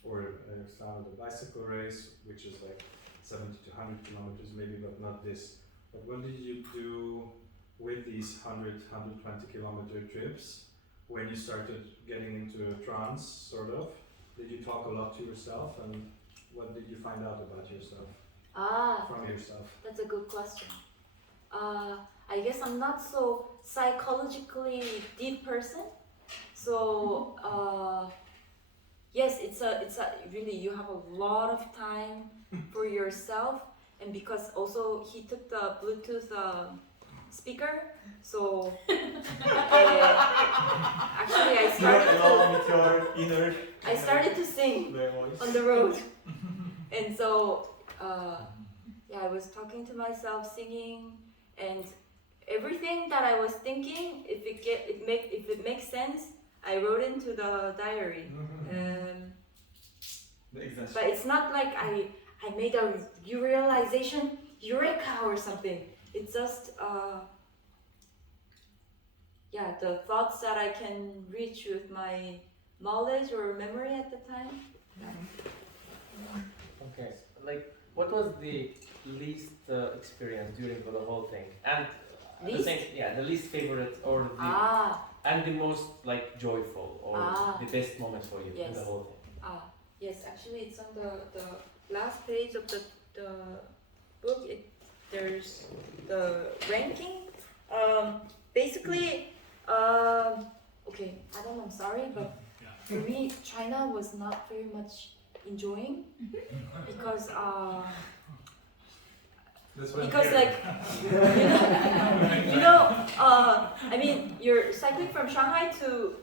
Or I started a bicycle race, which is like 70 to 100 kilometers maybe, but not this. But what did you do with these 100, 120 kilometer trips when you started getting into a trance, sort of? Did you talk a lot to yourself, and what did you find out about yourself? From yourself? That's a good question. I guess I'm not so psychologically deep person. So yes, it's a really, you have a lot of time for yourself, and because also he took the Bluetooth speaker, so actually I started to sing on the road, and so I was talking to myself, singing, and everything that I was thinking, if it makes sense, I wrote into the diary. But it's not like I made a realization, eureka or something. It's just the thoughts that I can reach with my knowledge or memory at the time. Okay, what was the least experience during the whole thing? And the least favorite or and the most joyful or the best moment for you in the whole thing? Yes, actually it's on the last page of the book. There's the ranking. Basically, okay, I'm sorry, but for me, China was not very much enjoying because That's what I'm because hearing. like you know, I mean, you're cycling from Shanghai to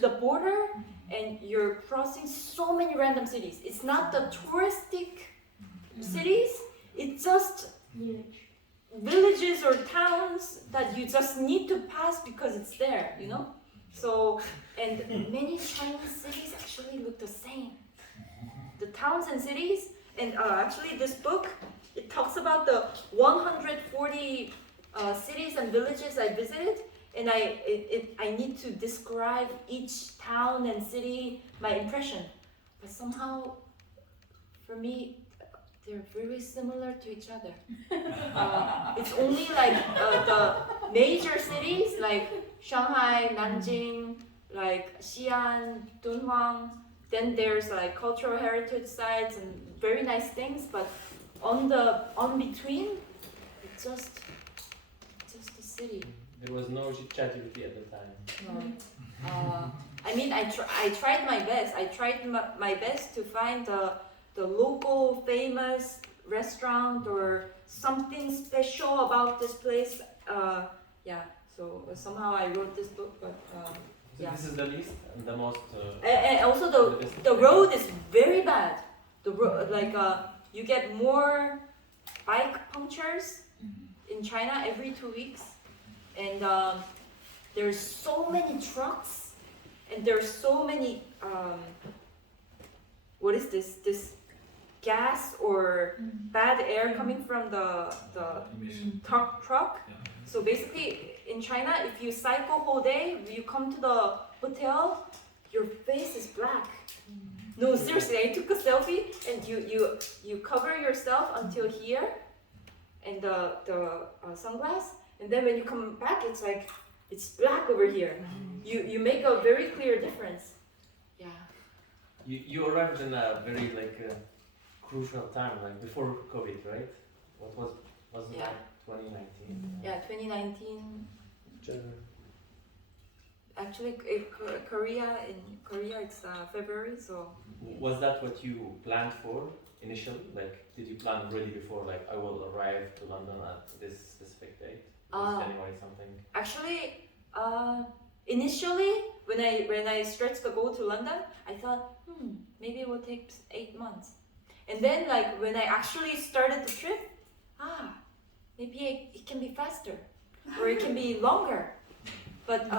the border, and you're crossing so many random cities. It's not the touristic cities. It's just villages or towns that you just need to pass because it's there, you know? So, and many Chinese cities actually look the same. The towns and cities, and actually this book, it talks about the 140 cities and villages I visited, and I need to describe each town and city, my impression. But somehow, for me, they're very similar to each other. It's only like the major cities like Shanghai, Nanjing, like Xi'an, Dunhuang. Then there's like cultural heritage sites and very nice things, but on between, it's just a city. There was no ChatGPT at the time. No. I mean, I tried my best. I tried my best to find the local famous restaurant or something special about this place. Yeah. So somehow I wrote this book, but So yeah. this is the least and the most. And also the road is very bad. The road, like you get more bike punctures in China every 2 weeks, and there's so many trucks, and there's so many what is this gas or bad air coming from the truck. So basically, in China, if you cycle whole day, you come to the hotel, your face is black. No, seriously, I took a selfie, and you cover yourself until here, and the sunglass, and then when you come back, it's like it's black over here. You make a very clear difference. Yeah. You arrived in a very crucial time, like before COVID, right? Wasn't Yeah. that 2019? Yeah, 2019. January. Actually, in Korea, it's February, so. Was that what you planned for initially? Like, did you plan really before, like, I will arrive to London at this specific date? Was January something? Actually, initially, when I stretched the goal to London, I thought, maybe it will take 8 months. And then, like, when I actually started the trip, maybe it can be faster, or it can be longer. But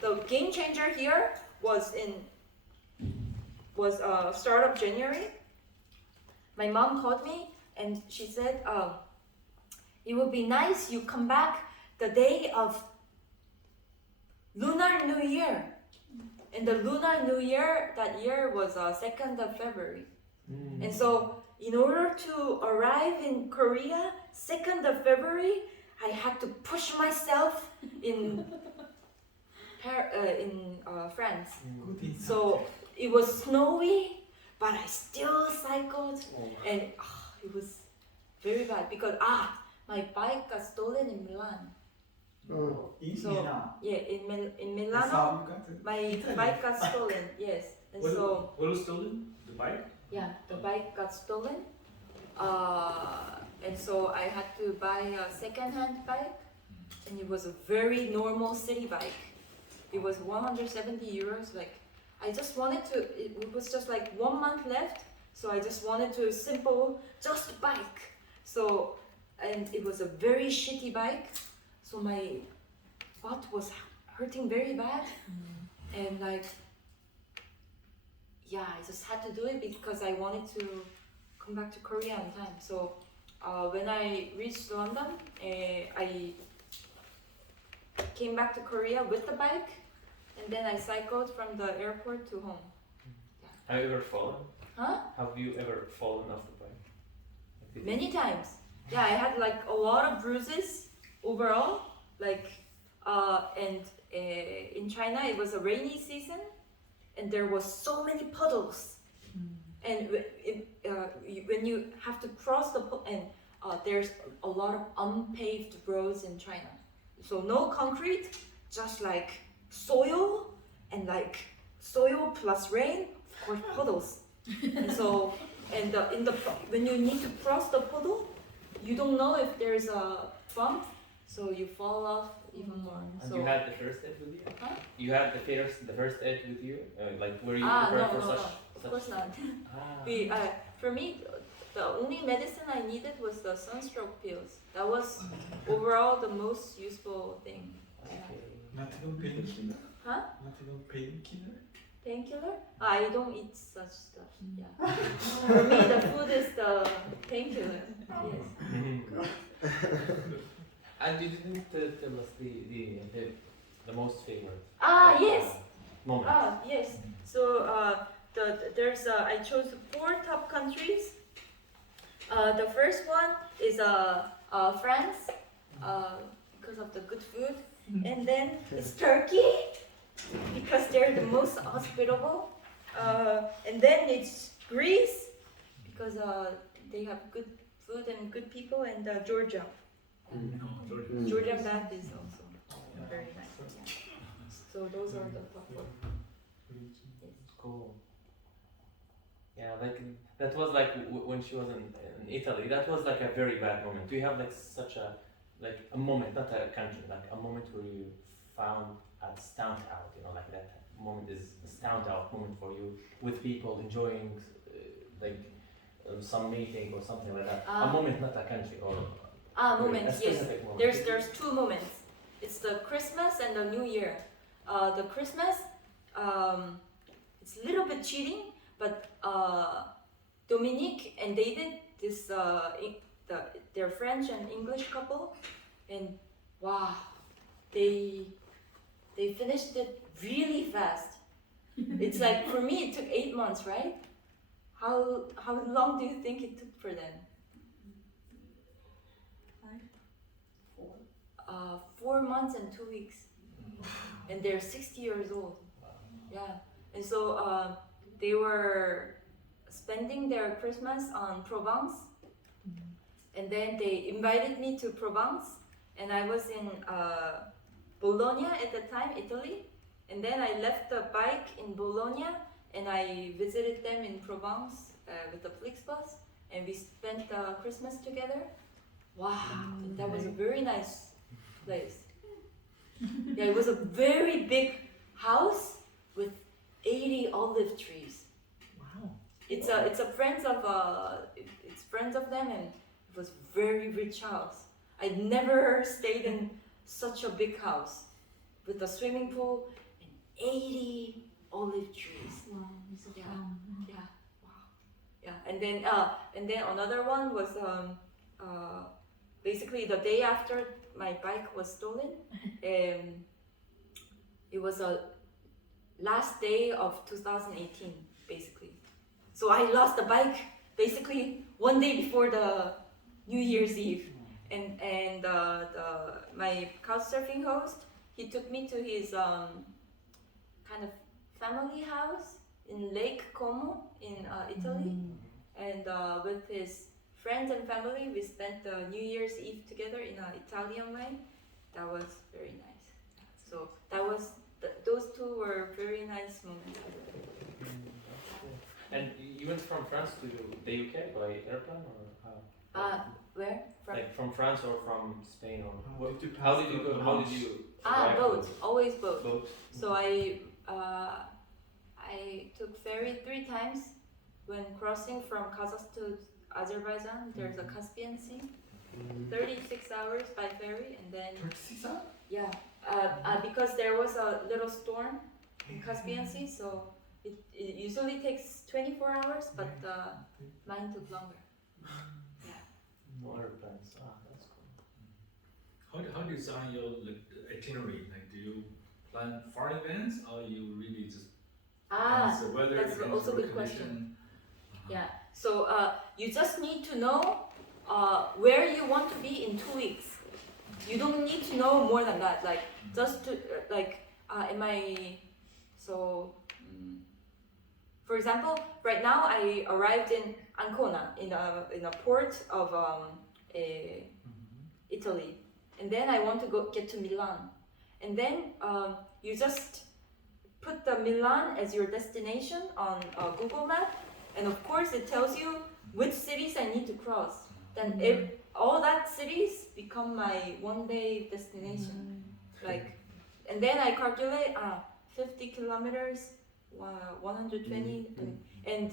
the game changer here was start of January. My mom called me and she said, it would be nice you come back the day of Lunar New Year. And the Lunar New Year that year was 2nd of February. And so in order to arrive in Korea 2nd of February, I had to push myself in France. So it was snowy, but I still cycled, and it was very bad because my bike got stolen in Milan. In So, Milan. Yeah, in That's Milano, how you got it. my Italy. bike got stolen. Yes, and so What was stolen? The bike? yeah, the bike got stolen, and so I had to buy a second-hand bike, and it was a very normal city bike. It was 170 euros. Like, I just wanted to. It was just like 1 month left, so I just wanted to just bike. So, and it was a very shitty bike, so my butt was hurting very bad, and like. Yeah, I just had to do it because I wanted to come back to Korea on time. So when I reached London, I came back to Korea with the bike, and then I cycled from the airport to home. Have you ever fallen? Huh? Have you ever fallen off the bike? Many times. Yeah, I had like a lot of bruises overall. Like, and in China it was a rainy season, and there was so many puddles. And when you have to cross and there's a lot of unpaved roads in China. So no concrete, just like soil, and like soil plus rain, of course puddles. And so, when you need to cross the puddle, you don't know if there's a bump, so you fall off even more. And So you had the first aid with you? Huh? You had the first aid with you? Like were you no, prepared for no, such? no, of course not. Ah. For me, the only medicine I needed was the sunstroke pills. That was overall the most useful thing. Okay. Not even painkiller. Huh? Not even painkiller. Painkiller? I don't eat such stuff. Yeah. For me, the food is the painkiller. Yes. And you didn't tell us the most favorite. Yes. Moment. Yes. So there's I chose 4 top countries. The first one is France, because of the good food, and then it's Turkey because they're the most hospitable, and then it's Greece because they have good food and good people, and Georgia. Georgia bath is also very nice. Yeah. So those are the top 4. Cool. Yeah, like that was like when she was in Italy. That was like a very bad moment. Do you have like such a moment, not a country, like a moment where you found a stand out? You know, like that moment is a stand out moment for you with people enjoying some meeting or something like that. A moment, not a country or Moments. a Yes. specific moment. There's 2 moments. It's the Christmas and the New Year. The Christmas, it's a little bit cheating, but Dominique and David, they're French and English couple, and wow, they finished it really fast. It's like for me it took 8 months, right? How long do you think it took for them? 4 months and 2 weeks, and they're 60 years old. Yeah, and so they were spending their Christmas on Provence, and then they invited me to Provence, and I was in Bologna at the time, Italy, and then I left the bike in Bologna, and I visited them in Provence with the Flixbus, and we spent Christmas together. Wow, that was a very nice place. Yeah, it was a very big house with 80 olive trees. Wow. It's friends of them, and it was very rich house. I'd never stayed in such a big house with a swimming pool and 80 olive trees. Wow, it's so Yeah. fun. Yeah, wow. Yeah, and then another one was basically the day after my bike was stolen. It was a last day of 2018, basically. So I lost the bike basically one day before the New Year's Eve, and my couchsurfing host, he took me to his kind of family house in Lake Como in Italy, and with his friends and family, we spent the New Year's Eve together in an Italian way. That was very nice. So that was those 2 were very nice moments. And you went from France to the UK by airplane or how? Where? From? Like from France or from Spain or How how did did you you pass go? the How launch? did you? Boat. Always boat. Boat. So I took ferry 3 times when crossing from Kazakhstan to Azerbaijan. There's a Caspian Sea. 36 hours by ferry, and then 36 hours? yeah, because there was a little storm in Caspian Sea, so it usually takes 24 hours, but mine took longer. No airplanes. That's cool. How do you design your itinerary? Like, do you plan far in advance, or you really just depends the weather, that's depends also a the good question. condition? Yeah, so you just need to know where you want to be in 2 weeks. You don't need to know more than that. Like just to for example, right now I arrived in Ancona in a port of Italy, and then I want to get to Milan, and then you just put the Milan as your destination on Google Map, and of course it tells you which cities I need to cross. Then all that cities become my one-day destination. Like, and then I calculate 50 kilometers, 120, and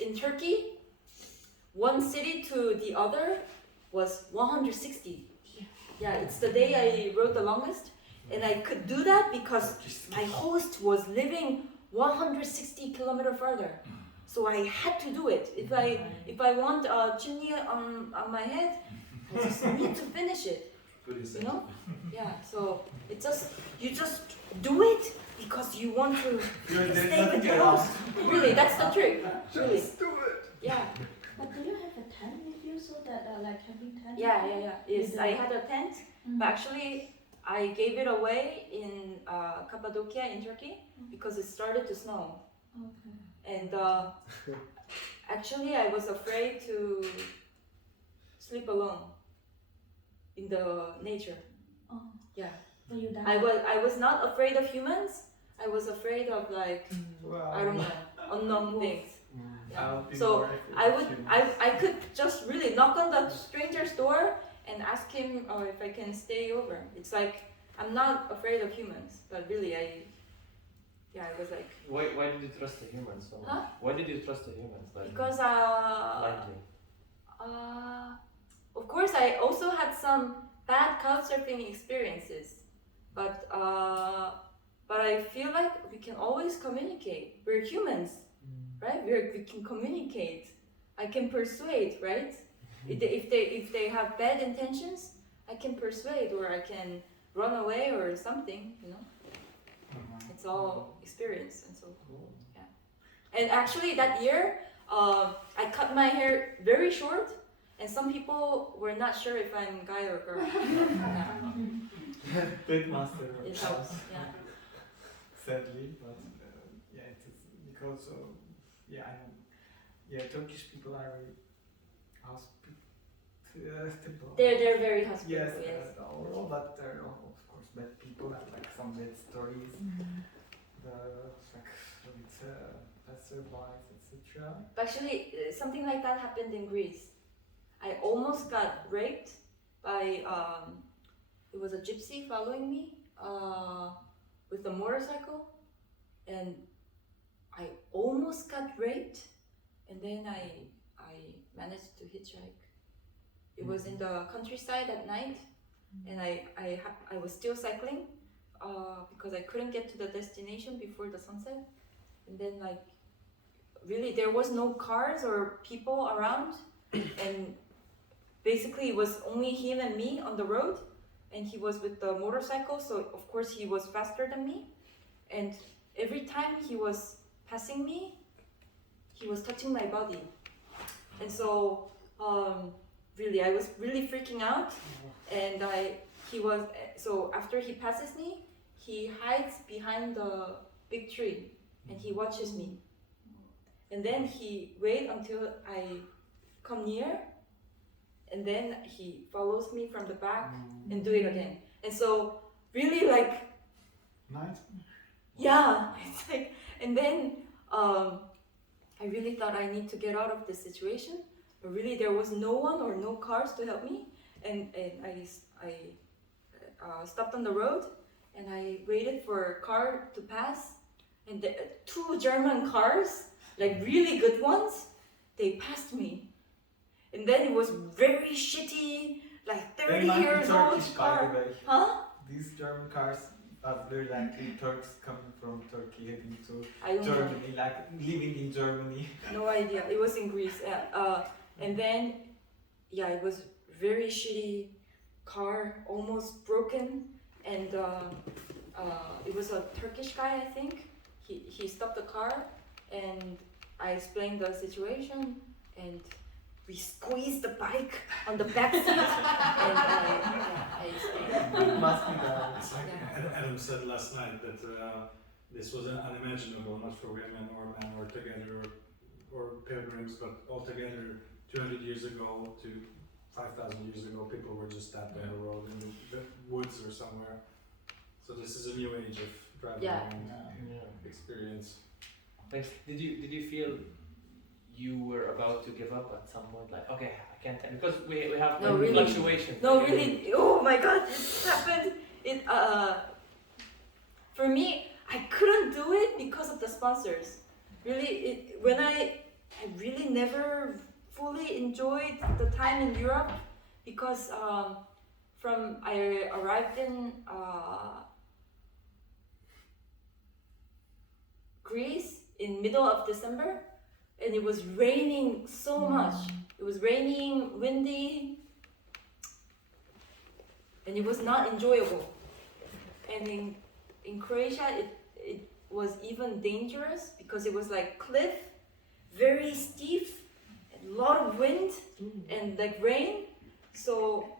in Turkey, one city to the other was 160. Yeah, it's the day I rode the longest, and I could do that because my host was living 160 kilometers further. So I had to do it. If I want a chimney on my head, I just need to finish it. You know? Yeah. So you just do it because you want to stay with your host. Really, that's the trick. Really. Just do it. Yeah. But do you have a tent with you so that like having tent? Yeah. Yes, I had a tent, but actually I gave it away in Cappadocia in Turkey because it started to snow. Okay. And actually, I was afraid to sleep alone in the nature. Oh. Yeah. So you died? I was not afraid of humans. I was afraid of like Wow. I don't know unknown things. Yeah. I'll be So more afraid I of would humans. I could just really knock on the stranger's door and ask him if I can stay over. It's like I'm not afraid of humans, but really I was like Why did you trust the humans so much? Huh? Why did you trust the humans? Like, because blindly. of course I also had some bad couchsurfing experiences, but I feel like we can always communicate. We're humans, right? We can communicate. I can persuade, right? If they have bad intentions, I can persuade, or I can run away or something. You know, it's all experience, and so yeah. And actually, that year, I cut my hair very short, and some people were not sure if I'm guy or girl. Yeah. Big master. It helps. Yeah. Sadly, but yeah, it is because yeah, I know. Yeah, Turkish people are very hospitable. They're very hospitable. Yes, Yes. overall, but there are of course bad people and like some bad stories. The like with passerbys, etc. Actually, something like that happened in Greece. I almost got raped by it was a gypsy following me with a motorcycle, and I almost got raped, and then I managed to hitchhike. It was in the countryside at night, and I was still cycling because I couldn't get to the destination before the sunset, and then like really there was no cars or people around, and basically it was only him and me on the road, and he was with the motorcycle, so of course he was faster than me, and every time he was passing me, he was touching my body, and so really I was really freaking out, and so after he passes me, he hides behind the big tree and he watches me, and then he waits until I come near, and then he follows me from the back and do it again. And so really like Night. yeah, it's like, and then I really thought I need to get out of this situation, but really there was no one or no cars to help me, and I stopped on the road and I waited for a car to pass, and the two German cars, like really good ones, they passed me, and then it was very shitty, like 30 years old Turkish, by car. the way. Huh? These German cars are very likely Turks coming from Turkey heading to I don't know. Germany, like living in Germany. No idea. It was in Greece. And then, yeah, it was very shitty car, almost broken. And it was a Turkish guy, I think. He stopped the car, and I explained the situation, and we squeezed the bike on the back seat, and I stayed. It must be that. It's like Adam said last night that this was unimaginable, not for women or men or together or pilgrims, but altogether 200 years ago to 5,000 years ago, people were just stabbed by the road in the woods or somewhere. So this is a new age of driving Yeah. around experience. Thanks. Did you feel you were about to to give up at some point? Like, okay, I can't, because we have No, like, really. fluctuation. No, Like, really. Oh my God, this happened. It for me, I couldn't do it because of the sponsors. Really, I really never fully enjoyed the time in Europe because I arrived in Greece in middle of December, and it was raining so much. It was raining, windy, and it was not enjoyable. And in Croatia, it was even dangerous because it was like cliff, very steep, a lot of wind and like rain. So,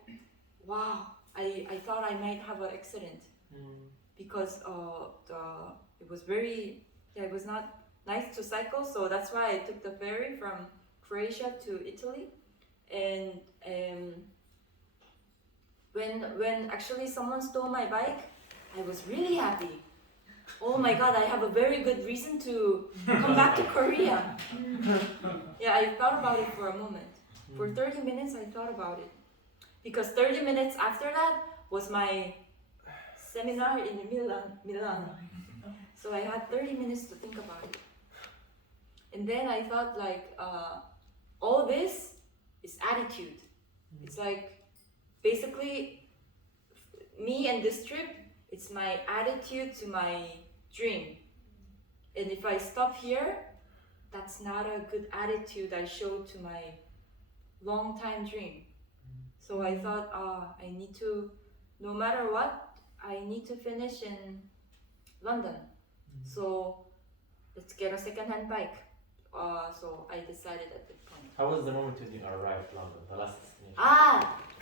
wow, I thought I might have an accident because it was not nice to cycle. So that's why I took the ferry from Croatia to Italy, and when actually someone stole my bike, I was really happy. Oh my God, I have a very good reason to come back to Korea. Yeah, I thought about it for a moment. For 30 minutes, I thought about it. Because 30 minutes after that was my seminar in Milan. So I had 30 minutes to think about it. And then I thought like, all this is attitude. It's like, basically, me and this trip, it's my attitude to my dream. And if I stop here, that's not a good attitude I showed to my long time dream. So I thought, I need to, no matter what, I need to finish in London. So let's get a second-hand bike. So I decided at that point. How was the moment when you arrived London, the last destination?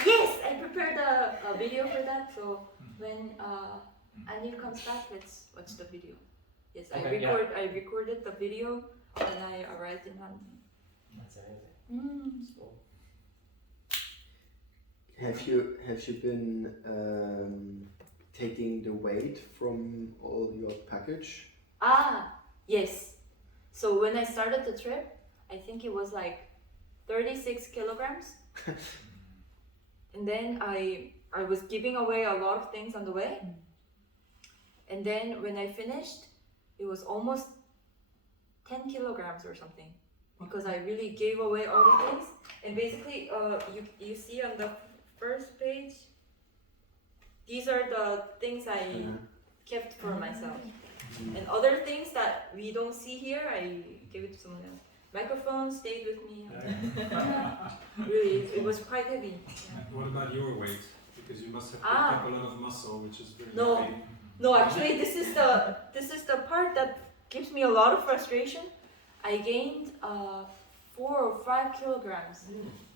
Yes, I prepared a video for that. So when Anil comes back, let's watch the video. Yes, Okay, I recorded the video when I arrived in London. That's amazing. So, Have you been taking the weight from all your package? Yes. So when I started the trip, I think it was like 36 kilograms. And then I was giving away a lot of things on the way. And then when I finished, it was almost 10 kilograms or something, because I really gave away all the things. And basically, you see on the first page, these are the things I kept for myself. And other things that we don't see here, I gave it to someone else. Microphone stayed with me. Really, it was quite heavy. Yeah. What about your weight? Because you must have picked up a lot of muscle, which is very No. heavy. No, actually, this is the part that gives me a lot of frustration. I gained 4 or 5 kilograms,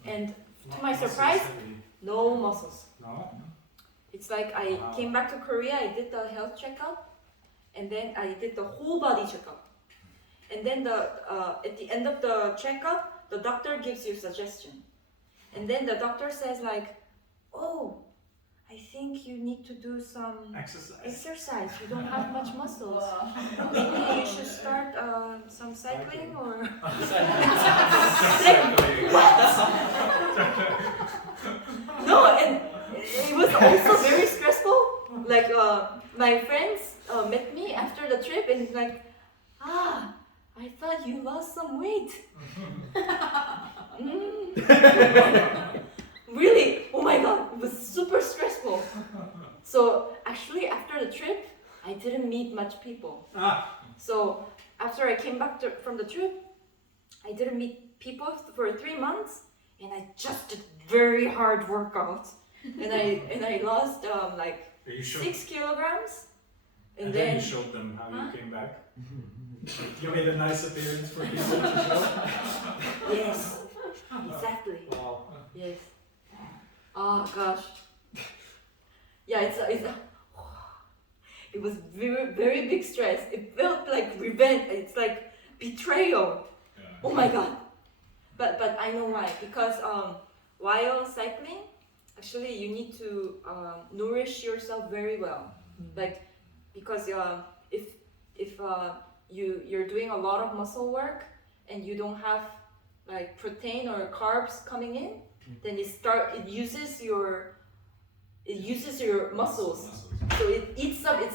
and to my Muscle is surprise, heavy. no muscles. No? It's like I came back to Korea, I did the health checkup, and then I did the whole body checkup. And then at the end of the checkup, the doctor gives you suggestion. And then the doctor says like, oh, I think you need to do some exercise. You don't have much muscles. Maybe you should start some cycling or... like, what? No, and it was also very stressful. Like my friends met me after the trip and like, I thought you lost some weight. Really? Oh my God, it was super stressful. So actually after the trip, I didn't meet much people. So after I came back from the trip, I didn't meet people for 3 months, and I just did very hard workout. And I lost like 6 kilograms. And then you showed them how you came back. You made a nice appearance for people to show. Yes, exactly. wow. Yes. Oh gosh. Yeah, it was very, very big stress. It felt like revenge. It's like betrayal. Yeah. Oh my God. But I know why. Because while cycling, actually you need to nourish yourself very well. Like, because if you're doing a lot of muscle work and you don't have like protein or carbs coming in, then it uses your muscles. Muscles. So it eats up its